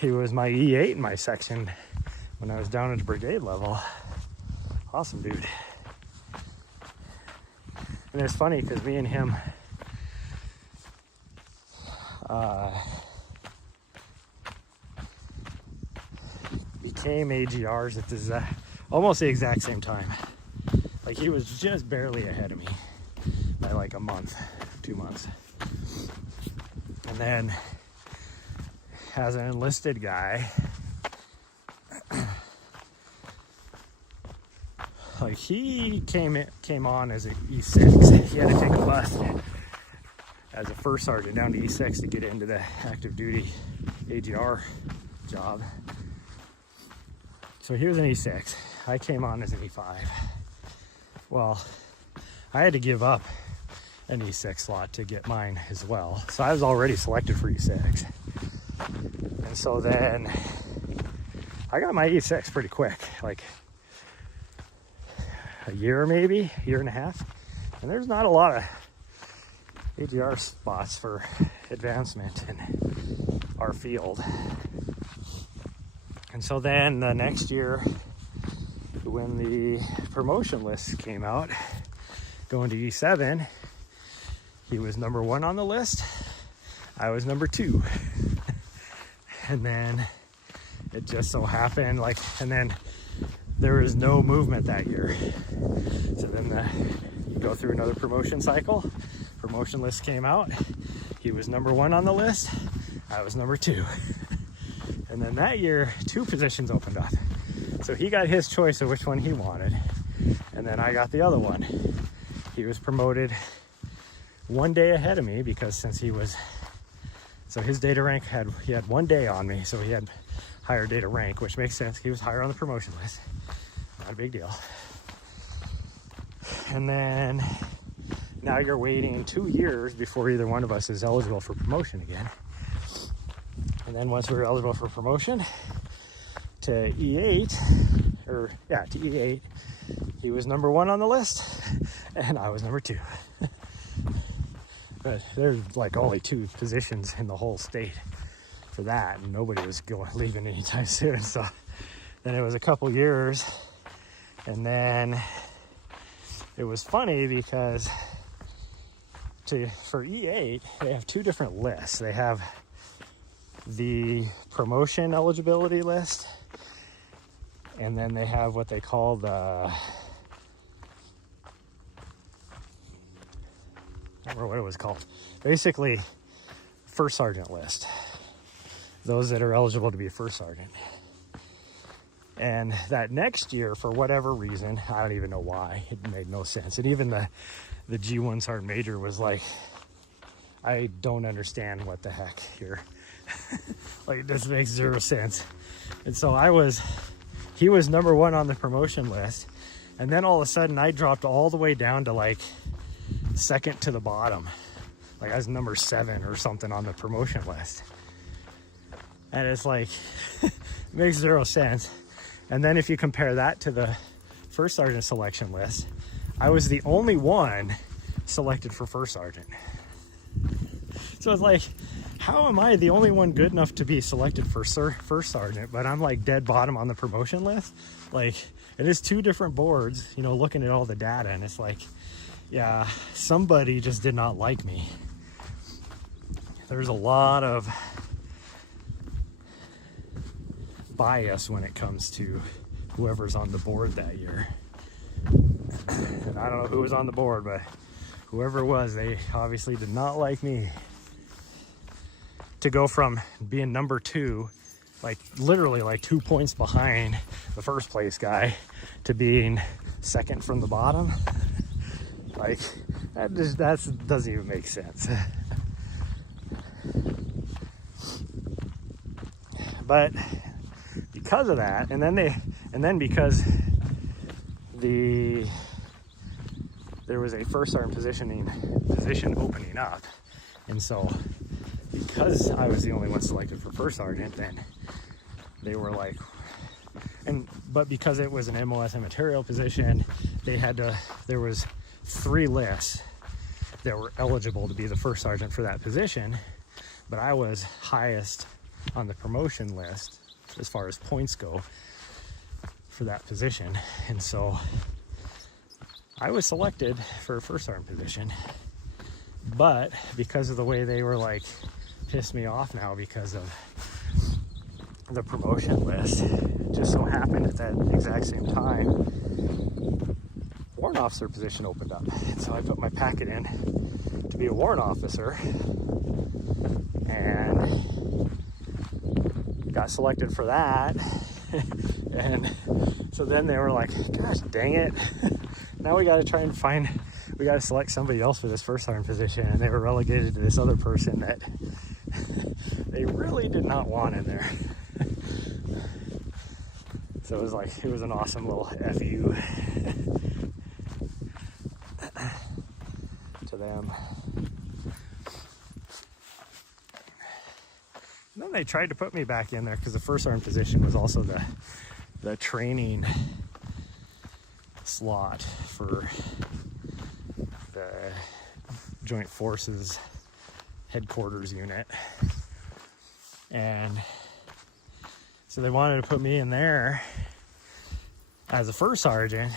He was my E8 in my section when I was down at the brigade level. Awesome dude. And it's funny because me and him became AGRs at this almost the exact same time. Like, he was just barely ahead of me by like a month, 2 months. And then as an enlisted guy, like, he came on as an E6. He had to take a bus as a first sergeant down to E6 to get into the active duty AGR job. So he was an E6. I came on as an E5. Well, I had to give up an E6 slot to get mine as well. So I was already selected for E6. And so then I got my E6 pretty quick, like a year, maybe, year and a half. And there's not a lot of AGR spots for advancement in our field. And so then the next year, when the promotion list came out, going to E7, he was number 1 on the list. I was number 2. And then it just so happened, like, and then there was no movement that year. So then you go through another promotion cycle. Promotion list came out. He was number 1 on the list. I was number 2. And then that year, 2 positions opened up. So he got his choice of which one he wanted. And then I got the other one. He was promoted 1 day ahead of me because since he was, so his data rank he had 1 day on me. So he had higher data rank, which makes sense. He was higher on the promotion list. Not a big deal. And then now you're waiting 2 years before either one of us is eligible for promotion again. And then once we were eligible for promotion to E8, to E8, he was number 1 on the list, and I was number 2. But there's like only 2 positions in the whole state for that, and nobody was leaving anytime soon. So then it was a couple years, and then it was funny because for E8 they have 2 different lists. They have the promotion eligibility list, and then they have what they call the, I don't remember what it was called, basically first sergeant list, those that are eligible to be first sergeant. And that next year, for whatever reason, I don't even know why, it made no sense. And even the G1 sergeant major was like, I don't understand what the heck here. Like, this makes 0 sense. And so he was number 1 on the promotion list, and then all of a sudden I dropped all the way down to like second to the bottom. Like I was number 7 or something on the promotion list. And it's like, it makes 0 sense. And then if you compare that to the first sergeant selection list, I was the only one selected for first sergeant. So it's like, how am I the only one good enough to be selected for first sergeant, but I'm like dead bottom on the promotion list? Like, it is 2 different boards, you know, looking at all the data, and it's like, yeah, somebody just did not like me. There's a lot of bias when it comes to whoever's on the board that year. And I don't know who was on the board, but whoever it was, they obviously did not like me. To go from being number 2, like literally like 2 points behind the first place guy, to being second from the bottom, like that doesn't even make sense. But because of that, and then because there was a first sergeant position opening up, and so because I was the only one selected for first sergeant, then they were like, but because it was an MOS immaterial position, there was 3 lists that were eligible to be the first sergeant for that position, but I was highest on the promotion list as far as points go for that position, and so I was selected for a first sergeant position. But because of the way they were like pissed me off now because of the promotion list, it just so happened at that exact same time warrant officer position opened up, and so I put my packet in to be a warrant officer and got selected for that. And so then they were like, gosh dang it, now we got to select somebody else for this first sergeant position, and they were relegated to this other person that they really did not want in there. So it was an awesome little FU to them. And then they tried to put me back in there because the first sergeant position was also the training slot for the Joint Forces headquarters unit. And so they wanted to put me in there as a first sergeant,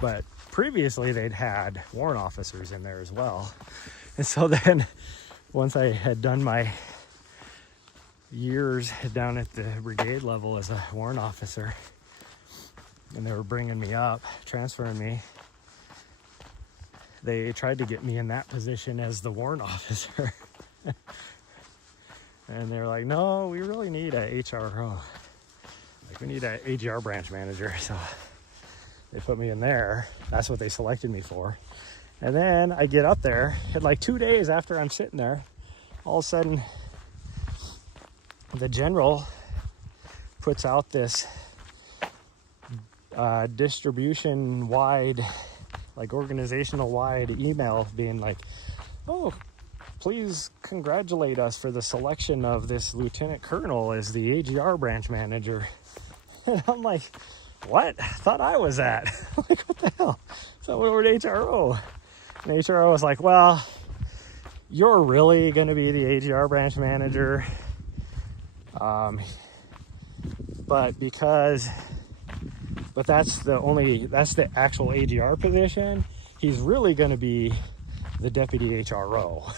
but previously they'd had warrant officers in there as well. And so then once I had done my years down at the brigade level as a warrant officer, and they were bringing me up, transferring me, they tried to get me in that position as the warrant officer. And they're like, no, we really need a HRO. Like, we need a AGR branch manager. So they put me in there. That's what they selected me for. And then I get up there, and like 2 days after I'm sitting there, all of a sudden the general puts out this distribution-wide, like organizational-wide email being like, oh, please congratulate us for the selection of this lieutenant colonel as the AGR branch manager. And I'm like, what? I thought I was that. Like, what the hell? So we were at HRO. And HRO was like, well, you're really going to be the AGR branch manager. But that's the actual AGR position. He's really going to be the deputy HRO.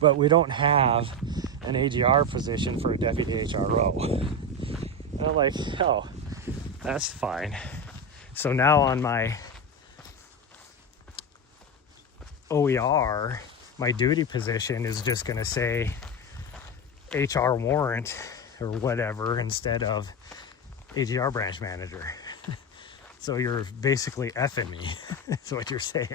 But we don't have an AGR position for a deputy HRO. And I'm like, oh, that's fine. So now on my OER, my duty position is just going to say HR warrant or whatever instead of AGR branch manager. So you're basically effing me. That's what you're saying.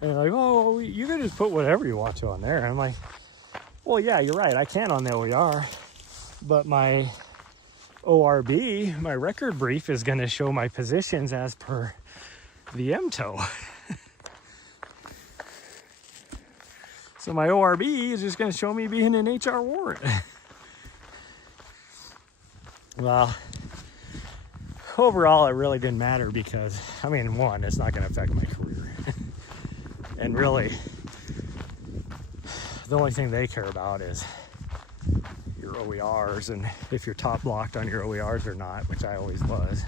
And they're like, oh, well, you can just put whatever you want to on there. And I'm like, well, yeah, you're right. I can on the OER. But my ORB, my record brief, is going to show my positions as per the MTO. So my ORB is just going to show me being an HR warrant. Well, overall, it really didn't matter because, I mean, one, it's not going to affect my career. And really, the only thing they care about is your OERs and if you're top blocked on your OERs or not, which I always was.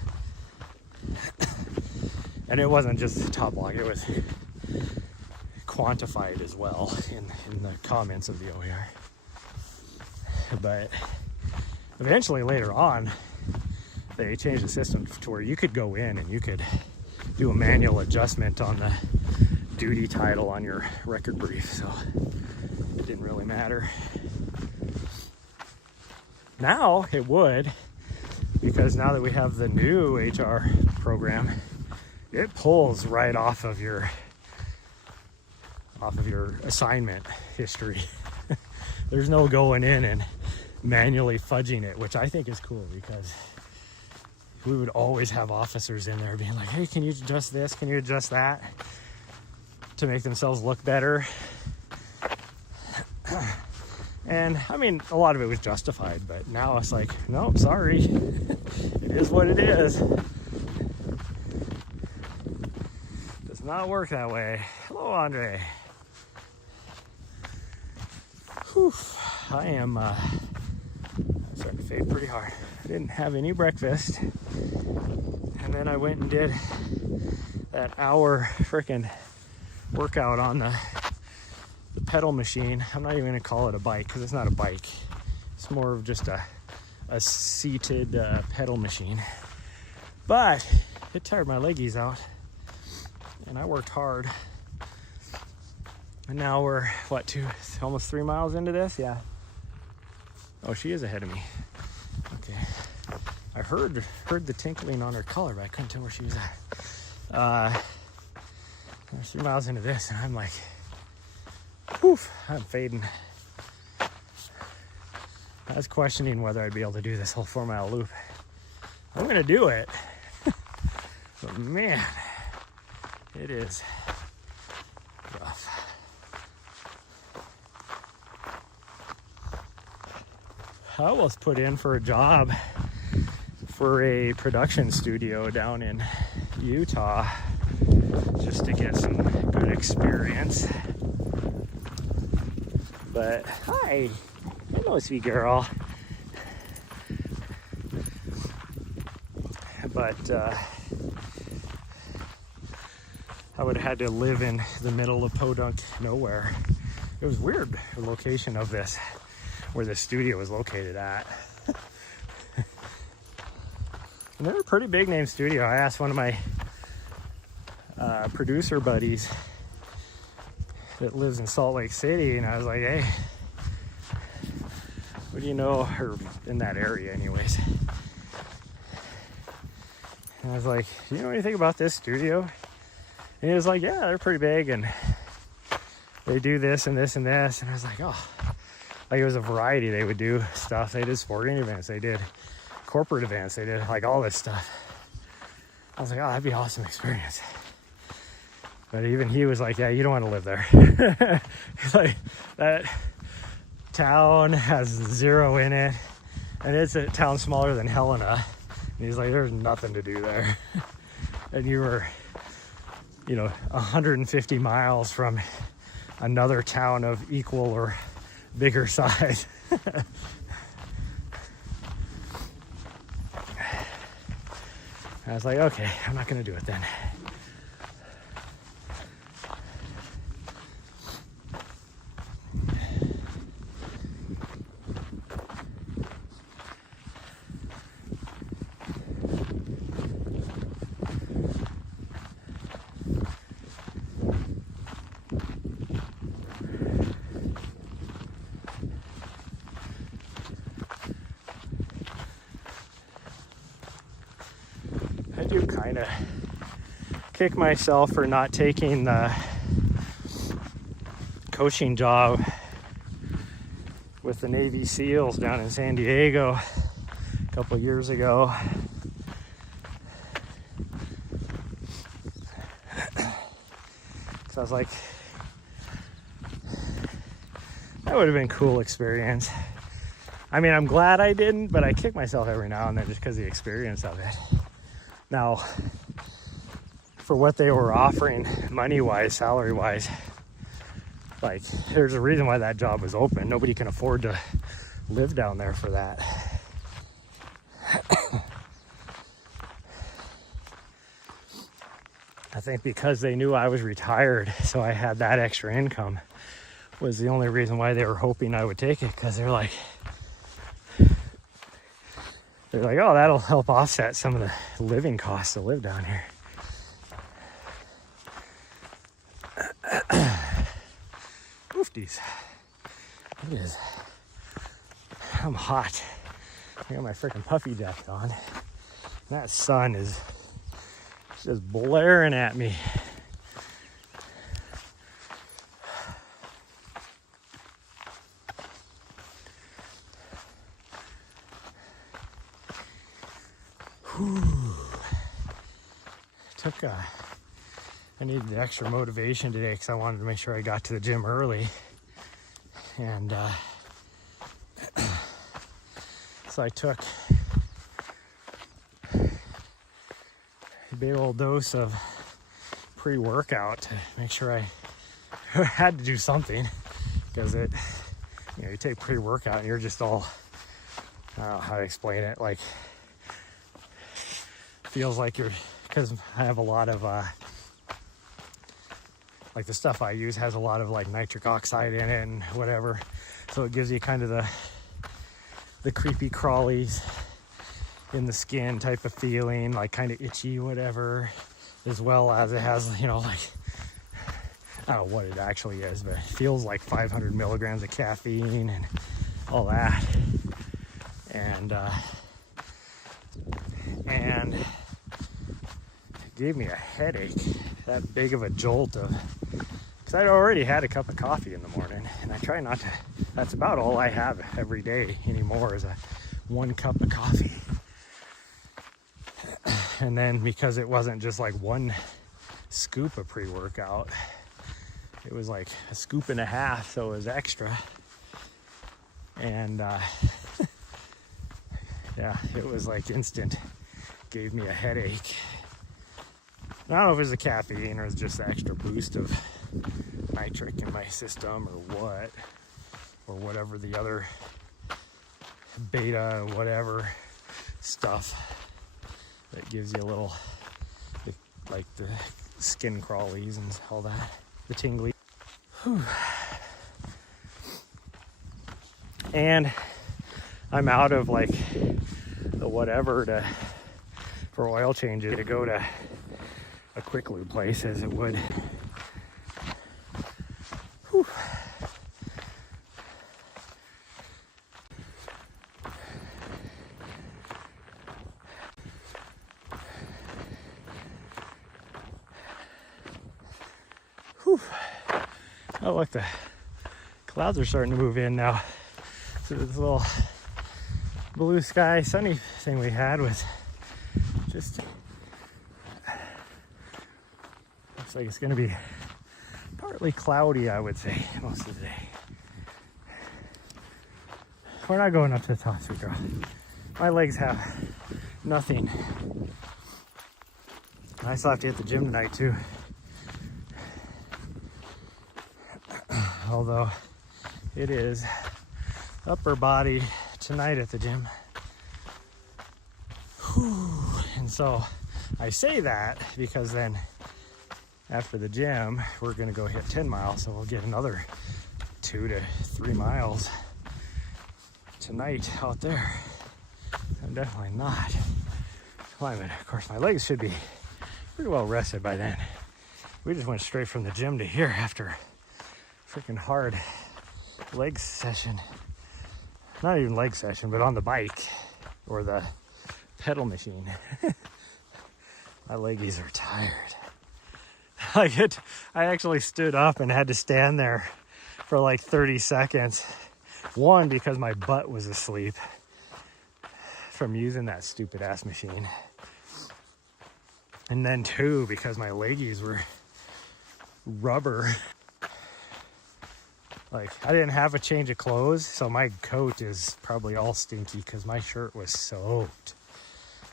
And it wasn't just top block, it was quantified as well in the comments of the OER. But eventually later on, they changed the system to where you could go in and you could do a manual adjustment on the duty title on your record brief, so it didn't really matter. Now it would, because now that we have the new HR program, it pulls right off of your assignment history. There's no going in and manually fudging it, which I think is cool because we would always have officers in there being like, hey, can you adjust this? Can you adjust that? To make themselves look better. And I mean, a lot of it was justified, but now it's like, no, sorry. It is what it is. Does not work that way. Hello, Andre. Whew. I am starting to fade pretty hard. I didn't have any breakfast. And then I went and did that hour freaking workout on the pedal machine. I'm not even going to call it a bike because it's not a bike. It's more of just a seated pedal machine. But it tired my leggies out and I worked hard. And now we're, almost 3 miles into this? Yeah. Oh, she is ahead of me. Okay. I heard the tinkling on her collar, but I couldn't tell where she was at. We're 3 miles into this, and I'm like, poof, I'm fading. I was questioning whether I'd be able to do this whole 4 mile loop. I'm going to do it. But man, it is rough. I was put in for a job for a production studio down in Utah just to get some good experience. But hi, hello, sweet girl. But I would have had to live in the middle of Podunk nowhere. It was weird, the location of this, where the studio was located at. And they're a pretty big name studio. I asked one of my producer buddies that lives in Salt Lake City, and I was like, hey, what do you know, or in that area anyways. And I was like, do you know anything about this studio? And he was like, yeah, they're pretty big and they do this and this and this. And I was like, oh, Like it was a variety. They would do stuff. They did sporting events. They did corporate events. They did like all this stuff. I was like, oh, that'd be an awesome experience. But even he was like, yeah, you don't want to live there. He's like, that town has 0 in it. And it's a town smaller than Helena. And he's like, there's nothing to do there. And you were, 150 miles from another town of equal or bigger size. I was like, okay, I'm not going to do it then. I do kind of kick myself for not taking the coaching job with the Navy SEALs down in San Diego a couple years ago. So I was like, that would have been a cool experience. I mean, I'm glad I didn't, but I kick myself every now and then just because of the experience of it. Now, for what they were offering money-wise, salary-wise, like, there's a reason why that job was open. Nobody can afford to live down there for that. I think because they knew I was retired, so I had that extra income, was the only reason why they were hoping I would take it, because they're like, oh, that'll help offset some of the living costs to live down here. Oofties. It is. I'm hot. I got my freaking puffy jacket on. That sun is just blaring at me. I needed the extra motivation today because I wanted to make sure I got to the gym early. And so I took a big old dose of pre-workout to make sure I had to do something, because you take pre-workout and you're just all, I don't know how to explain it, like, feels like because I have a lot of like the stuff I use has a lot of like nitric oxide in it and whatever, so it gives you kind of the creepy crawlies in the skin type of feeling, like kind of itchy, whatever, as well as it has, like, I don't know what it actually is, but it feels like 500 milligrams of caffeine and all that, and it gave me a headache, that big of a jolt of, because I'd already had a cup of coffee in the morning, and I try not to, that's about all I have every day anymore, is 1 cup of coffee. And then because it wasn't just like 1 scoop of pre-workout, it was like a scoop and a half, so it was extra. And yeah, it was like instant, gave me a headache. I don't know if it was the caffeine or it was just the extra boost of nitric in my system or what, or whatever the other beta whatever stuff that gives you a little, like the skin crawlies and all that, the tingly. Whew. And I'm out of like the whatever for oil changes to go to a quick lube place as it would. Whew. Whew. Oh, look, the clouds are starting to move in now. So this little blue sky, sunny thing we had was just, looks like it's gonna be partly cloudy, I would say, most of the day. We're not going up to the top, sweet girl. My legs have nothing. I still have to hit the gym tonight too. Although it is upper body tonight at the gym. Whew. And so I say that because then after the gym, we're gonna go hit 10 miles. So we'll get another 2 to 3 miles tonight out there. I'm definitely not climbing. Of course, my legs should be pretty well rested by then. We just went straight from the gym to here after freaking hard leg session. Not even leg session, but on the bike or the pedal machine. My leggies are tired. I actually stood up and had to stand there for like 30 seconds. One, because my butt was asleep from using that stupid ass machine. And then two, because my leggies were rubber. Like, I didn't have a change of clothes, so my coat is probably all stinky because my shirt was soaked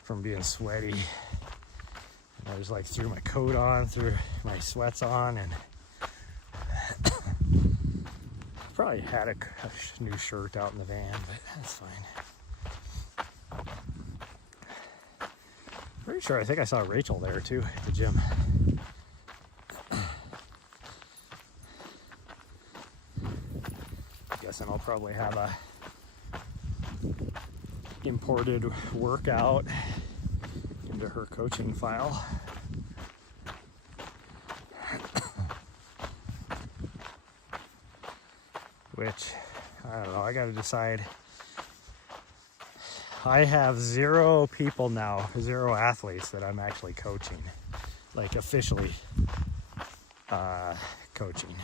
from being sweaty. And I just like threw my coat on, threw my sweats on, and probably had a new shirt out in the van, but that's fine. Pretty sure, I think I saw Rachel there too at the gym. Guessing I'll probably have a imported workout into her coaching file. Which, I don't know, I gotta decide. I have 0 people now, 0 athletes that I'm actually coaching, like officially coaching.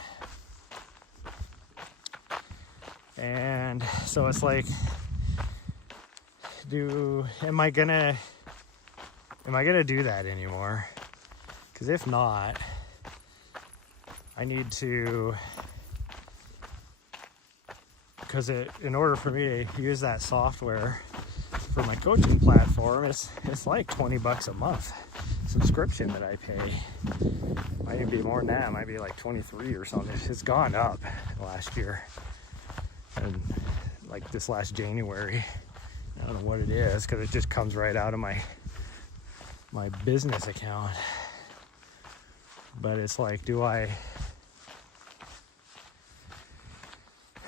And so it's like, am I gonna do that anymore? Because if not, I need to, because in order for me to use that software for my coaching platform, it's like $20 a month subscription that I pay. Might even be more than that. It might be like 23 or something. It's gone up last year. And like this last January, I don't know what it is because it just comes right out of my business account. But it's like, do I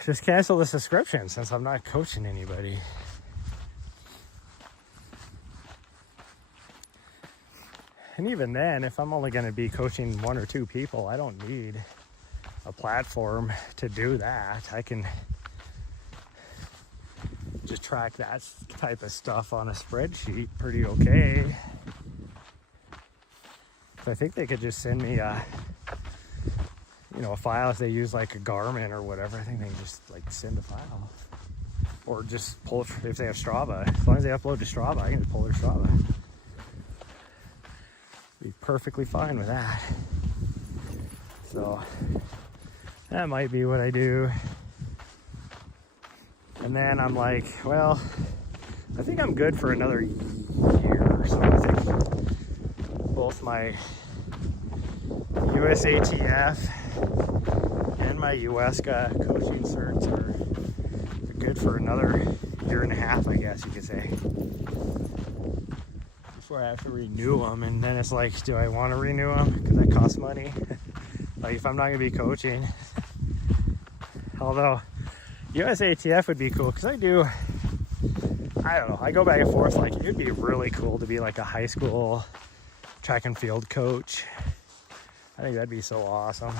just cancel the subscription since I'm not coaching anybody? And even then, if I'm only going to be coaching 1 or 2 people, I don't need a platform to do that. I can just track that type of stuff on a spreadsheet pretty okay. So I think they could just send me a file if they use like a Garmin or whatever. I think they can just like send a file, or just pull it if they have Strava. As long as they upload to Strava, I can just pull their Strava. Be perfectly fine with that. So that might be what I do. And then I'm like, well, I think I'm good for another year or so. I think both my USATF and my USCA coaching certs are good for another 1.5 years, I guess you could say, before I have to renew them. And then it's like, do I want to renew them? Because that costs money. Like if I'm not going to be coaching. Although USATF would be cool because I don't know, I go back and forth. Like it'd be really cool to be like a high school track and field coach. I think that'd be so awesome.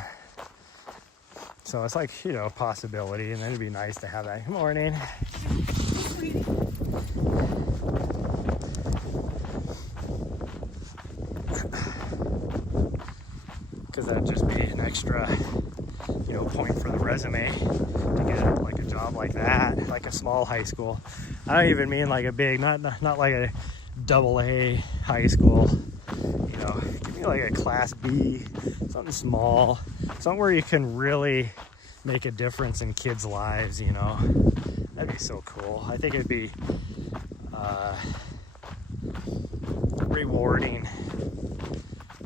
So it's like, a possibility, and then it'd be nice to have that. Good morning. Because that'd just be an extra point for the resume to get like a job like that, like a small high school. I don't even mean like a big, not like a AA high school. Give me like a class B, something small, something where you can really make a difference in kids' lives. That'd be so cool. I think it'd be rewarding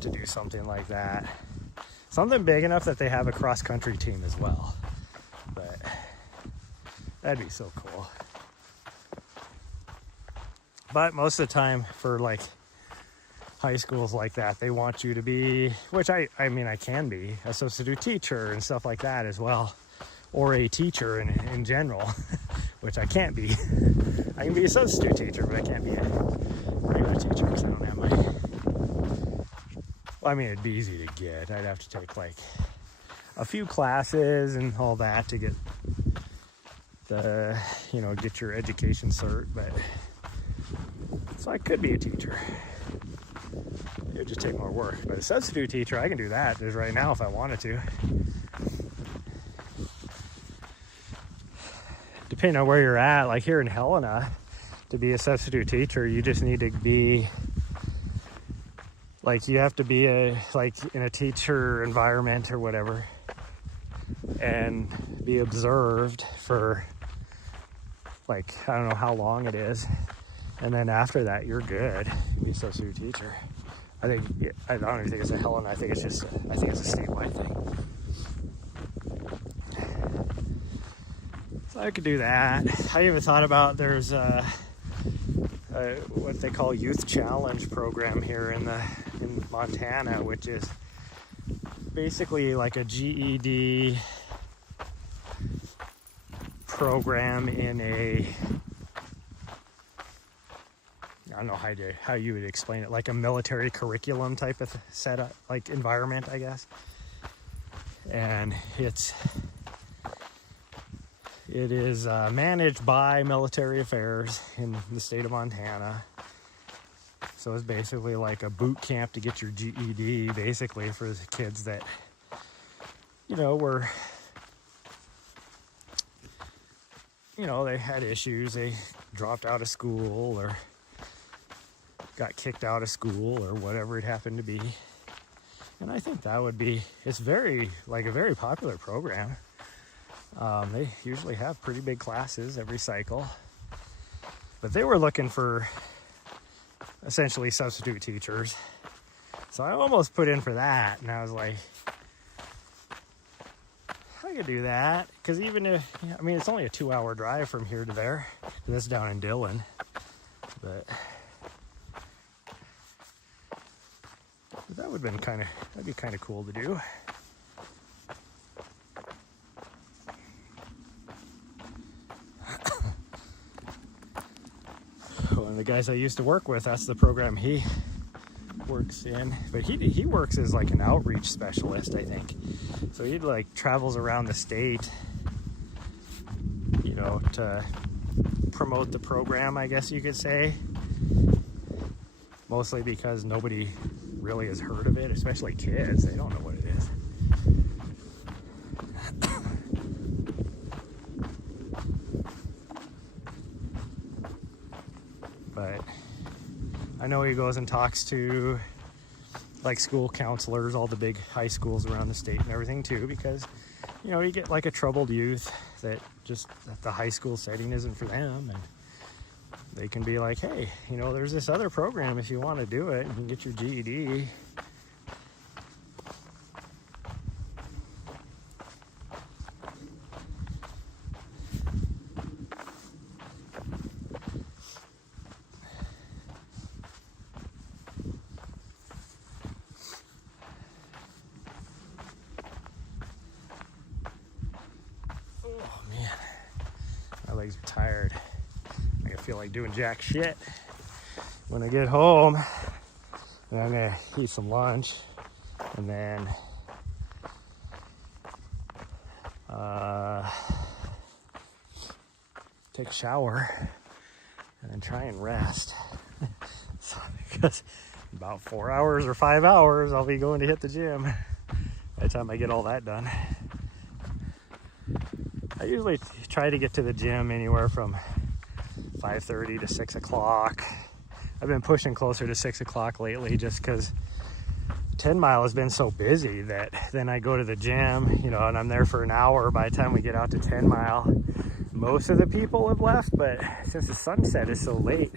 to do something like that. Something big enough that they have a cross-country team as well. But that'd be so cool. But most of the time for like high schools like that, they want you to be, which I mean I can be, a substitute teacher and stuff like that as well. Or a teacher in general, which I can't be. I can be a substitute teacher, but I can't be a regular teacher because I don't have my... Well, I mean, it'd be easy to get. I'd have to take like a few classes and all that to get the, get your education cert, but so I could be a teacher. It would just take more work. But a substitute teacher, I can do that just right now if I wanted to. Depending on where you're at, like here in Helena, to be a substitute teacher, you just need to be like, you have to be in a teacher environment or whatever and be observed for like, I don't know how long it is. And then after that, you're good. Be a substitute teacher. I don't even think it's a Helena. I think it's a statewide thing. So I could do that. I even thought about there's what they call Youth Challenge program here in Montana, which is basically like a GED program in a, I don't know how you would explain it, like a military curriculum type of setup, like environment, I guess. And it is managed by Military Affairs in the state of Montana. So it's basically like a boot camp to get your GED, basically, for the kids that, were, they had issues. They dropped out of school or got kicked out of school or whatever it happened to be. And I think that would be, it's a very popular program. They usually have pretty big classes every cycle, but they were looking for essentially substitute teachers. So I almost put in for that, and I was like, I could do that, because even if, it's only a 2-hour drive from here to there. That's down in Dillon, but that would have been that'd be kind of cool to do. One of the guys I used to work with, that's the program he works in, but he works as like an outreach specialist, I think. So he like travels around the state, to promote the program, I guess you could say. Mostly because nobody really has heard of it, especially kids. They don't know what it is. But I know he goes and talks to like school counselors, all the big high schools around the state and everything too, because you get like a troubled youth that the high school setting isn't for them, and they can be like, hey, there's this other program if you want to do it, you can get your GED. Oh man, my legs are tired. I feel like doing jack shit when I get home. And I'm gonna eat some lunch and then take a shower and then try and rest. So, because about 4 hours or 5 hours I'll be going to hit the gym by the time I get all that done. I usually try to get to the gym anywhere from 5:30 to 6 o'clock. I've been pushing closer to 6 o'clock lately just because 10 Mile has been so busy that then I go to the gym, you know, and I'm there for an hour. By the time we get out to 10 Mile, most of the people have left, but since the sunset is so late,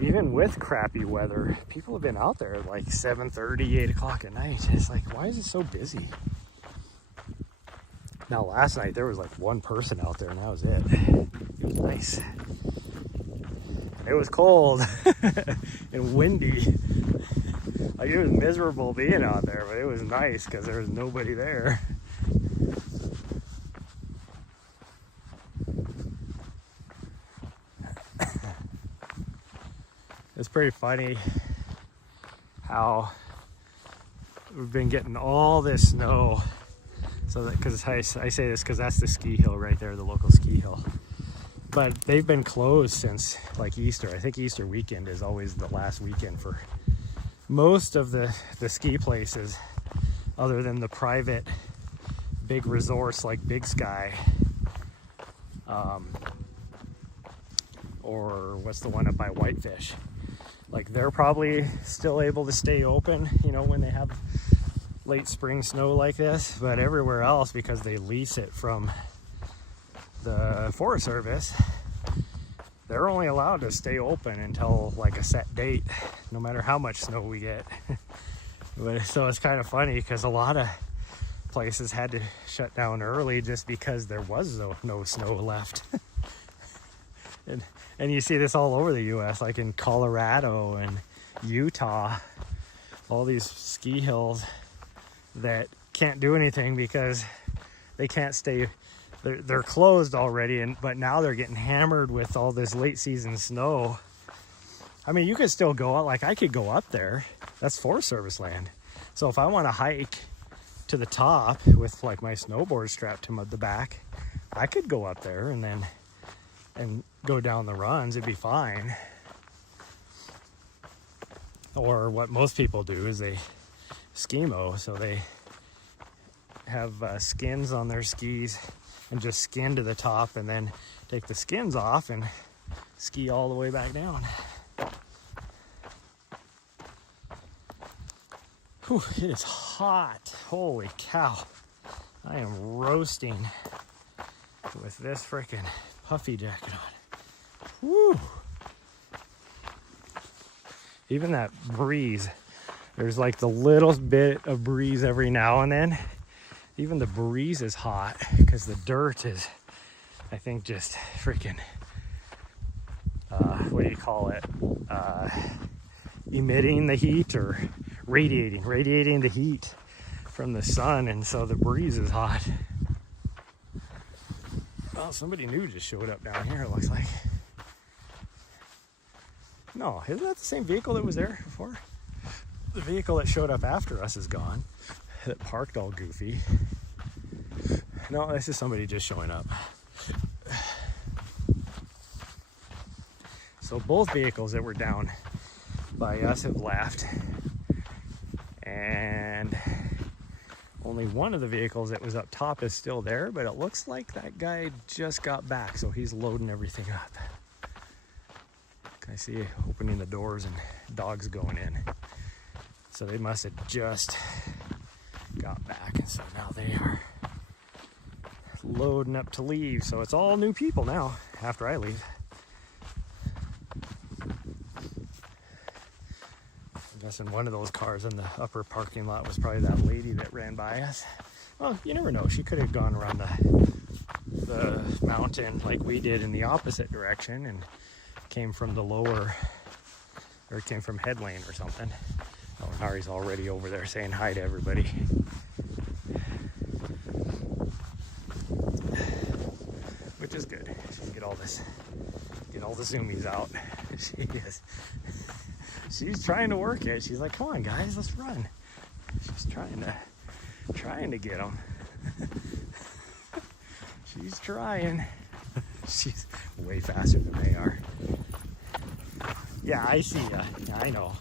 even with crappy weather, people have been out there at like 7:30, 8 o'clock at night. It's like, why is it so busy? Now, last night there was like one person out there and that was it. It was nice. It was cold and windy. Like, it was miserable being out there, but it was nice because there was nobody there. It's pretty funny how we've been getting all this snow. So that, because I say this because that's the ski hill right there, the local ski hill. But they've been closed since like Easter. I think Easter weekend is always the last weekend for most of the ski places, other than the private big resorts like Big Sky, or what's the one up by Whitefish. Like, they're probably still able to stay open, you know, when they have late spring snow like this. But everywhere else, because they lease it from the Forest Service, they're only allowed to stay open until like a set date, no matter how much snow we get. But so it's kind of funny because a lot of places had to shut down early just because there was no snow left. And you see this all over the US, like in Colorado and Utah, all these ski hills that can't do anything because they can't stay. They're closed already, but now they're getting hammered with all this late season snow. I mean, you could still go out, like I could go up there. That's Forest Service land. So if I want to hike to the top with like my snowboard strapped to the back, I could go up there and go down the runs. It'd be fine. Or what most people do is they ski-mow, so they have skins on their skis and just skin to the top and then take the skins off and ski all the way back down. Whew, it is hot. Holy cow. I am roasting with this freaking puffy jacket on. Woo! Even that breeze, there's like the little bit of breeze every now and then. Even the breeze is hot because the dirt is, I think, just freaking, what do you call it? Emitting the heat or radiating the heat from the sun, and so the breeze is hot. Well, somebody new just showed up down here, it looks like. No, isn't that the same vehicle that was there before? The vehicle that showed up after us is gone. That parked all goofy. No, this is somebody just showing up. So both vehicles that were down by us have left, and only one of the vehicles that was up top is still there, but it looks like that guy just got back, so he's loading everything up. I see opening the doors and dogs going in. So they must have just got back, and so now they are loading up to leave. So it's all new people now after I leave. I'm guessing one of those cars in the upper parking lot was probably that lady that ran by us. Well, you never know. She could have gone around the mountain like we did in the opposite direction and came from the lower, or came from Headlane or something. Oh, Nahri's already over there saying hi to everybody. Which is good. She can get all the zoomies out. She's trying to work it. She's like, come on guys, let's run. She's trying to get them. She's trying. She's way faster than they are. Yeah, I see ya. Yeah, I know.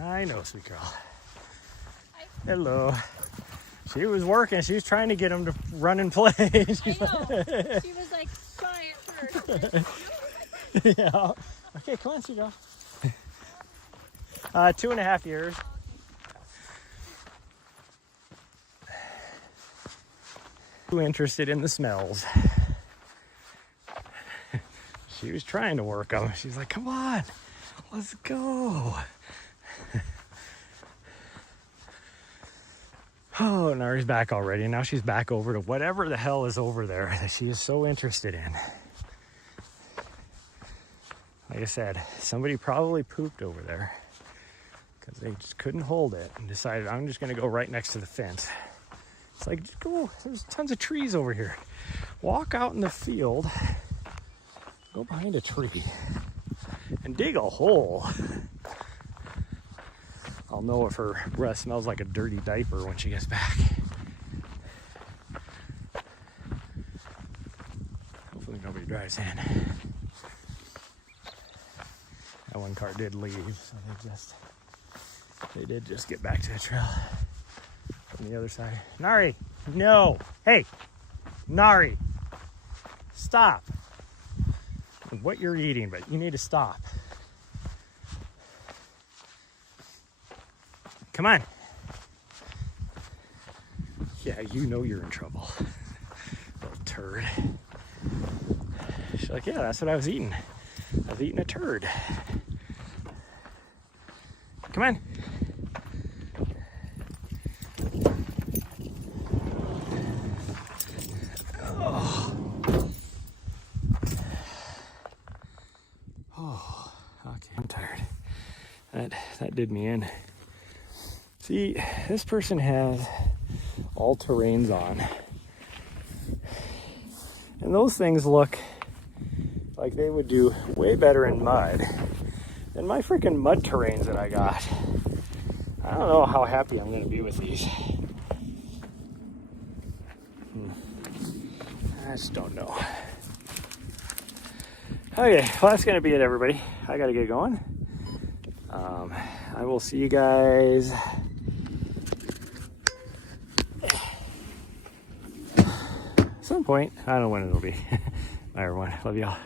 I know, sweet girl. Hello. She was working. She was trying to get him to run and play. I know. She was like shy at first. Yeah. Okay, come on, Seagull. 2.5 years. Too interested in the smells. She was trying to work them. She's like, come on, let's go. Oh, Nahri's back already. Now she's back over to whatever the hell is over there that she is so interested in. Like I said, somebody probably pooped over there because they just couldn't hold it and decided, I'm just going to go right next to the fence. It's like, just go. There's tons of trees over here. Walk out in the field, go behind a tree, and dig a hole. I'll know if her breath smells like a dirty diaper when she gets back. Hopefully nobody drives in. That one car did leave, so they did just get back to the trail from the other side. Nahri, no. Hey, Nahri, stop. What you're eating, but you need to stop. Come on. Yeah, you know you're in trouble. Little turd. She's like, yeah, that's what I was eating. I was eating a turd. Come on. Oh, okay, I'm tired. That did me in. See, this person has all terrains on. And those things look like they would do way better in mud than my freaking mud terrains that I got. I don't know how happy I'm going to be with these. I just don't know. Okay, well, that's going to be it, everybody. I got to get going. I will see you guys at some point. I don't know when it'll be. Bye, everyone. Love y'all.